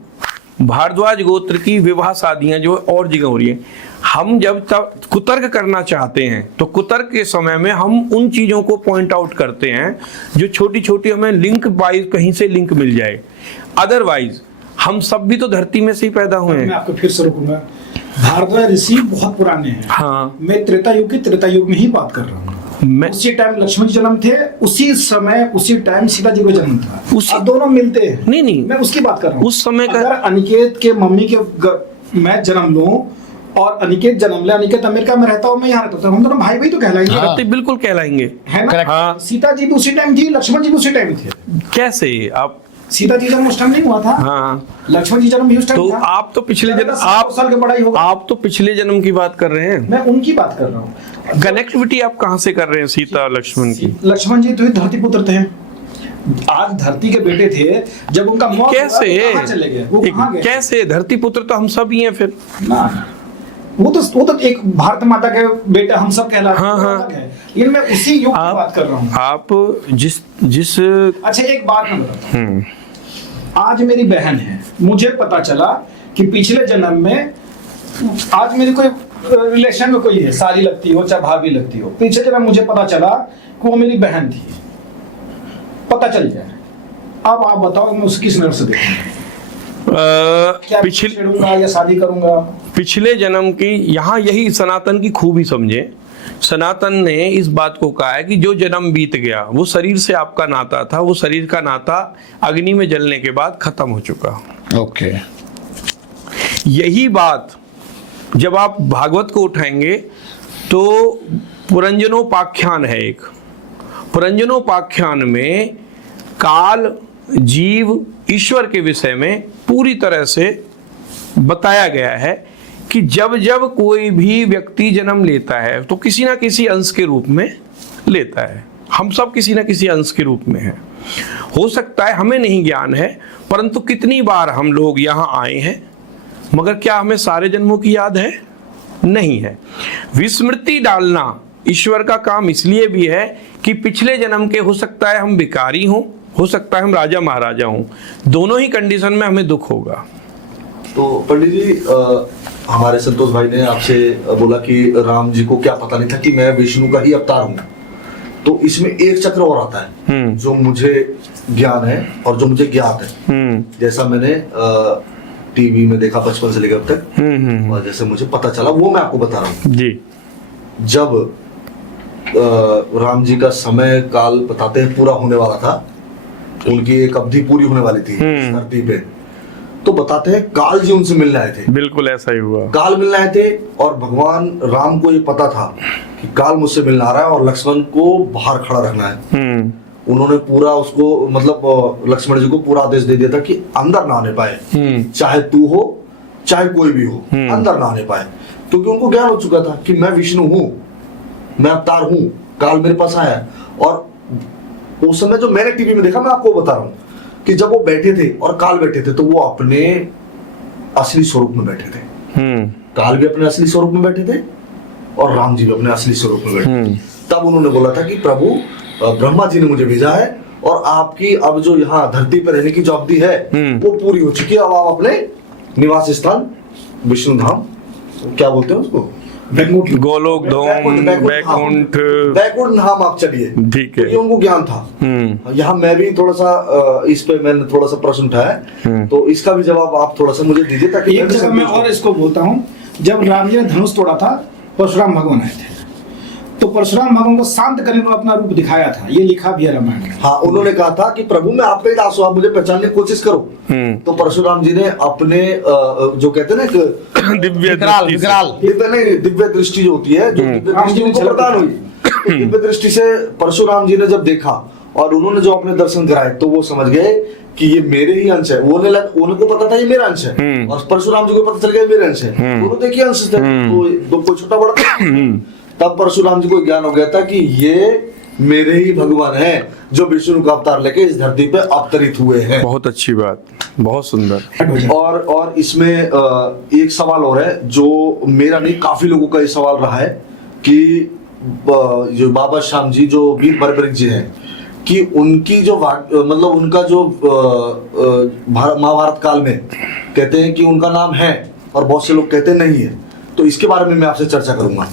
भारद्वाज गोत्र की विवाह शादियां जो और जगह हो रही है, हम जब तक कुतर्क करना चाहते हैं तो कुतर्क के समय में हम उन चीजों को पॉइंट आउट करते हैं जो छोटी छोटी हमें लिंक वाइज कहीं से लिंक मिल जाए। अदरवाइज हम सब भी तो धरती में से ही पैदा हुए मैं हैं। आपको फिर से रोकूंगा। भारद्वाज ऋषि बहुत पुराने हैं। हाँ। मैं त्रेता युग में ही बात कर रहा हूँ। मैं उसी टाइम लक्ष्मण जी जन्म थे, उसी समय उसी टाइम सीता जी को जन्म था। अब दोनों मिलते हैं। नहीं। मैं उसकी बात कर रहा हूँ। उस समय का अगर अनिकेत के मम्मी के मैं जन्म लूं और अनिकेत जन्म ले, अनिकेत अमेरिका में रहता हूँ, मैं यहाँ रहता हूँ, हम दोनों भाई भाई तो कहलाएंगे। हाँ। तो बिल्कुल कहलाएंगे, है ना? हाँ। सीता जी भी उसी टाइम थी, लक्ष्मण जी भी उसी टाइम थे। कैसे आप? सीता जी जन्म उस टाइम नहीं हुआ था। हाँ। लक्ष्मण जी जन्म भी उस टाइम तो था। आप तो पिछले जन्म, 7 साल के बड़ा ही होगा। आप तो पिछले जन्म की बात कर रहे हैं। मैं उनकी बात कर रहा हूँ। कनेक्टिविटी आप कहाँ से कर रहे हैं सीता और लक्ष्मण की? लक्ष्मण जी तो ही धरती पुत्र थे, आज धरती के बेटे थे। जब उनका मौत हुआ, कैसे तो कहाँ चले गए? वो कहाँ गए? कैसे धरती पुत्र तो हम सब ही हैं फिर। ना, वो तो एक भारत माता के बेटे हम सब कहलाते हैं। हाँ, हाँ। अलग है। लेकिन मैं उसी युग की बात कर रहा हूँ। आप जिस अच्छा, एक बात मैं बताता हूँ। आज मेरी बहन है, मुझे पता चला कि पिछले जन्म में, आज मेरी कोई रिलेशन में कोई है, साली लगती हो चाहे भाभी लगती हो, पिछले जन्म मुझे पता चला कि वो मेरी बहन थी, पता चल जाए। अब आप बताओ मैं उसकी किस नजर से देखूंगा? क्या छेड़ूंगा या शादी करूंगा? पिछले जन्म की, यहाँ यही सनातन की खूबी समझे। सनातन ने इस बात को कहा है कि जो जन्म बीत गया वो शरीर से आपका नाता था, वो शरीर का नाता अग्नि में जलने के बाद खत्म हो चुका। ओके। यही बात जब आप भागवत को उठाएंगे तो पुरंजनोपाख्यान है एक। पुरंजनोपाख्यान में काल, जीव, ईश्वर के विषय में पूरी तरह से बताया गया है कि जब जब कोई भी व्यक्ति जन्म लेता है तो किसी ना किसी अंश के रूप में लेता है। हम सब किसी ना किसी अंश के रूप में हैं। हो सकता है हमें नहीं ज्ञान है, परंतु कितनी बार हम लोग यहाँ आए हैं, मगर क्या हमें सारे जन्मों की याद है? नहीं है। विस्मृति डालना ईश्वर का काम इसलिए भी है कि पिछले जन्म के हो सकता है हम भिखारी हों, हो सकता है हम राजा महाराजा हों, दोनों ही कंडीशन में हमें दुख होगा। तो पंडित जी, हमारे संतोष भाई ने आपसे बोला कि राम जी को क्या पता नहीं था कि मैं विष्णु का ही अवतार हूँ। तो इसमें एक चक्र और आता है जो मुझे ज्ञान है और जो मुझे ज्ञात है। जैसा मैंने टीवी में देखा बचपन से लेकर अब तक, और जैसे मुझे पता चला वो मैं आपको बता रहा हूँ जी। जब राम जी का समय काल बताते हैं पूरा होने वाला था, उनकी एक अवधि पूरी होने वाली थी धरती पे, तो बताते हैं काल जी उनसे मिलने आए थे। बिल्कुल ऐसा ही हुआ। काल मिलने आए थे और भगवान राम को ये पता था कि काल मुझसे मिलने आ रहा है और लक्ष्मण को बाहर खड़ा रखना है। उन्होंने पूरा उसको, मतलब लक्ष्मण जी को पूरा आदेश दे दिया था कि अंदर ना आने पाए, चाहे तू हो चाहे कोई भी हो, अंदर ना आने पाए, क्योंकि उनको ज्ञान हो चुका था कि मैं विष्णु हूँ, मैं अवतार हूँ, काल मेरे पास आया। और उस समय जो मैंने टीवी में देखा, मैं आपको बता रहा हूँ कि जब वो बैठे थे और काल बैठे थे तो वो अपने असली स्वरूप में बैठे थे। काल भी अपने असली स्वरूप में बैठे थे और राम जी भी अपने असली स्वरूप में बैठे थे। तब उन्होंने बोला था कि प्रभु ब्रह्मा जी ने मुझे भेजा है और आपकी अब जो यहाँ धरती पर रहने की जो अवधि है वो पूरी हो चुकी है। अब आप अपने निवास स्थान विष्णु धाम, क्या बोलते हैं उसको, गोलोक धाम, बैकुंठ धाम आप चलिए। ठीक है। तो ये उनको ज्ञान था। यहाँ मैं भी थोड़ा सा इस पे मैंने थोड़ा सा प्रश्न उठाया, तो इसका भी जवाब आप थोड़ा सा मुझे दीजिए ताकि एक जगह मैं और इसको बोलता हूँ। जब राम जी ने धनुष तोड़ा था, परशुराम भगवान आए थे, तो परशुराम भगवान को शांत करने को अपना रूप दिखाया था। ये लिखा भी है रामायण में। हाँ, उन्होंने कहा था कि प्रभु मैं आपका ही दास हूं, आप मुझे पहचानने की कोशिश करो। तो परशुराम जी ने अपने जो कहते हैं ना दिव्य दृष्टि जो होती है, जो दिव्य दृष्टि उनको प्रदान हुई, तो दिव्य दृष्टि से परशुराम जी ने जब देखा और उन्होंने जो अपने दर्शन कराए तो वो समझ गए कि ये मेरे ही अंश है। उनको पता था ये मेरा अंश है और परशुराम जी को पता चल गया मेरे अंश है। दोनों देखिए अंश थे, तो कोई छोटा बड़ा। तब परशुराम जी को ज्ञान हो गया था कि ये मेरे ही भगवान हैं जो विष्णु का अवतार लेके इस धरती पे अवतरित हुए हैं। बहुत अच्छी बात, बहुत सुंदर। और इसमें एक सवाल और है जो मेरा नहीं, काफी लोगों का ये सवाल रहा है कि जो बाबा श्याम जी जो वीर बर्बरिक जी हैं, कि उनकी जो मतलब उनका जो महाभारत काल में कहते हैं कि उनका नाम है और बहुत से लोग कहते नहीं है, तो इसके बारे में मैं आपसे चर्चा करूंगा।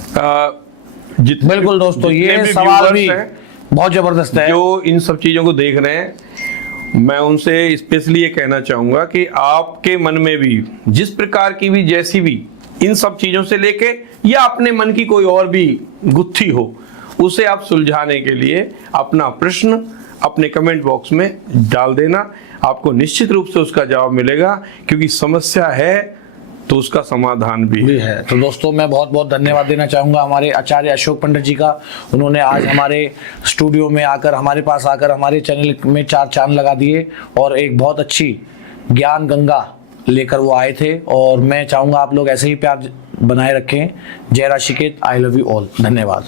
बिल्कुल दोस्तों, ये जितने भी सवाल viewers भी हैं, बहुत जबरदस्त है। जो इन सब चीजों को देख रहे हैं, मैं उनसे स्पेशली ये कहना चाहूंगा कि आपके मन में भी जिस प्रकार की भी जैसी भी इन सब चीजों से लेके या अपने मन की कोई और भी गुत्थी हो, उसे आप सुलझाने के लिए अपना प्रश्न अपने कमेंट बॉक्स में डाल देना। आपको निश्चित रूप से उसका जवाब मिलेगा, क्योंकि समस्या है तो उसका समाधान भी है। तो दोस्तों, मैं बहुत बहुत धन्यवाद देना चाहूँगा हमारे आचार्य अशोक पंडित जी का। उन्होंने आज हमारे स्टूडियो में आकर, हमारे पास आकर हमारे चैनल में 4 चांद लगा दिए और एक बहुत अच्छी ज्ञान गंगा लेकर वो आए थे। और मैं चाहूँगा आप लोग ऐसे ही प्यार बनाए रखें। जय राशिकेत, आई लव यू ऑल। धन्यवाद।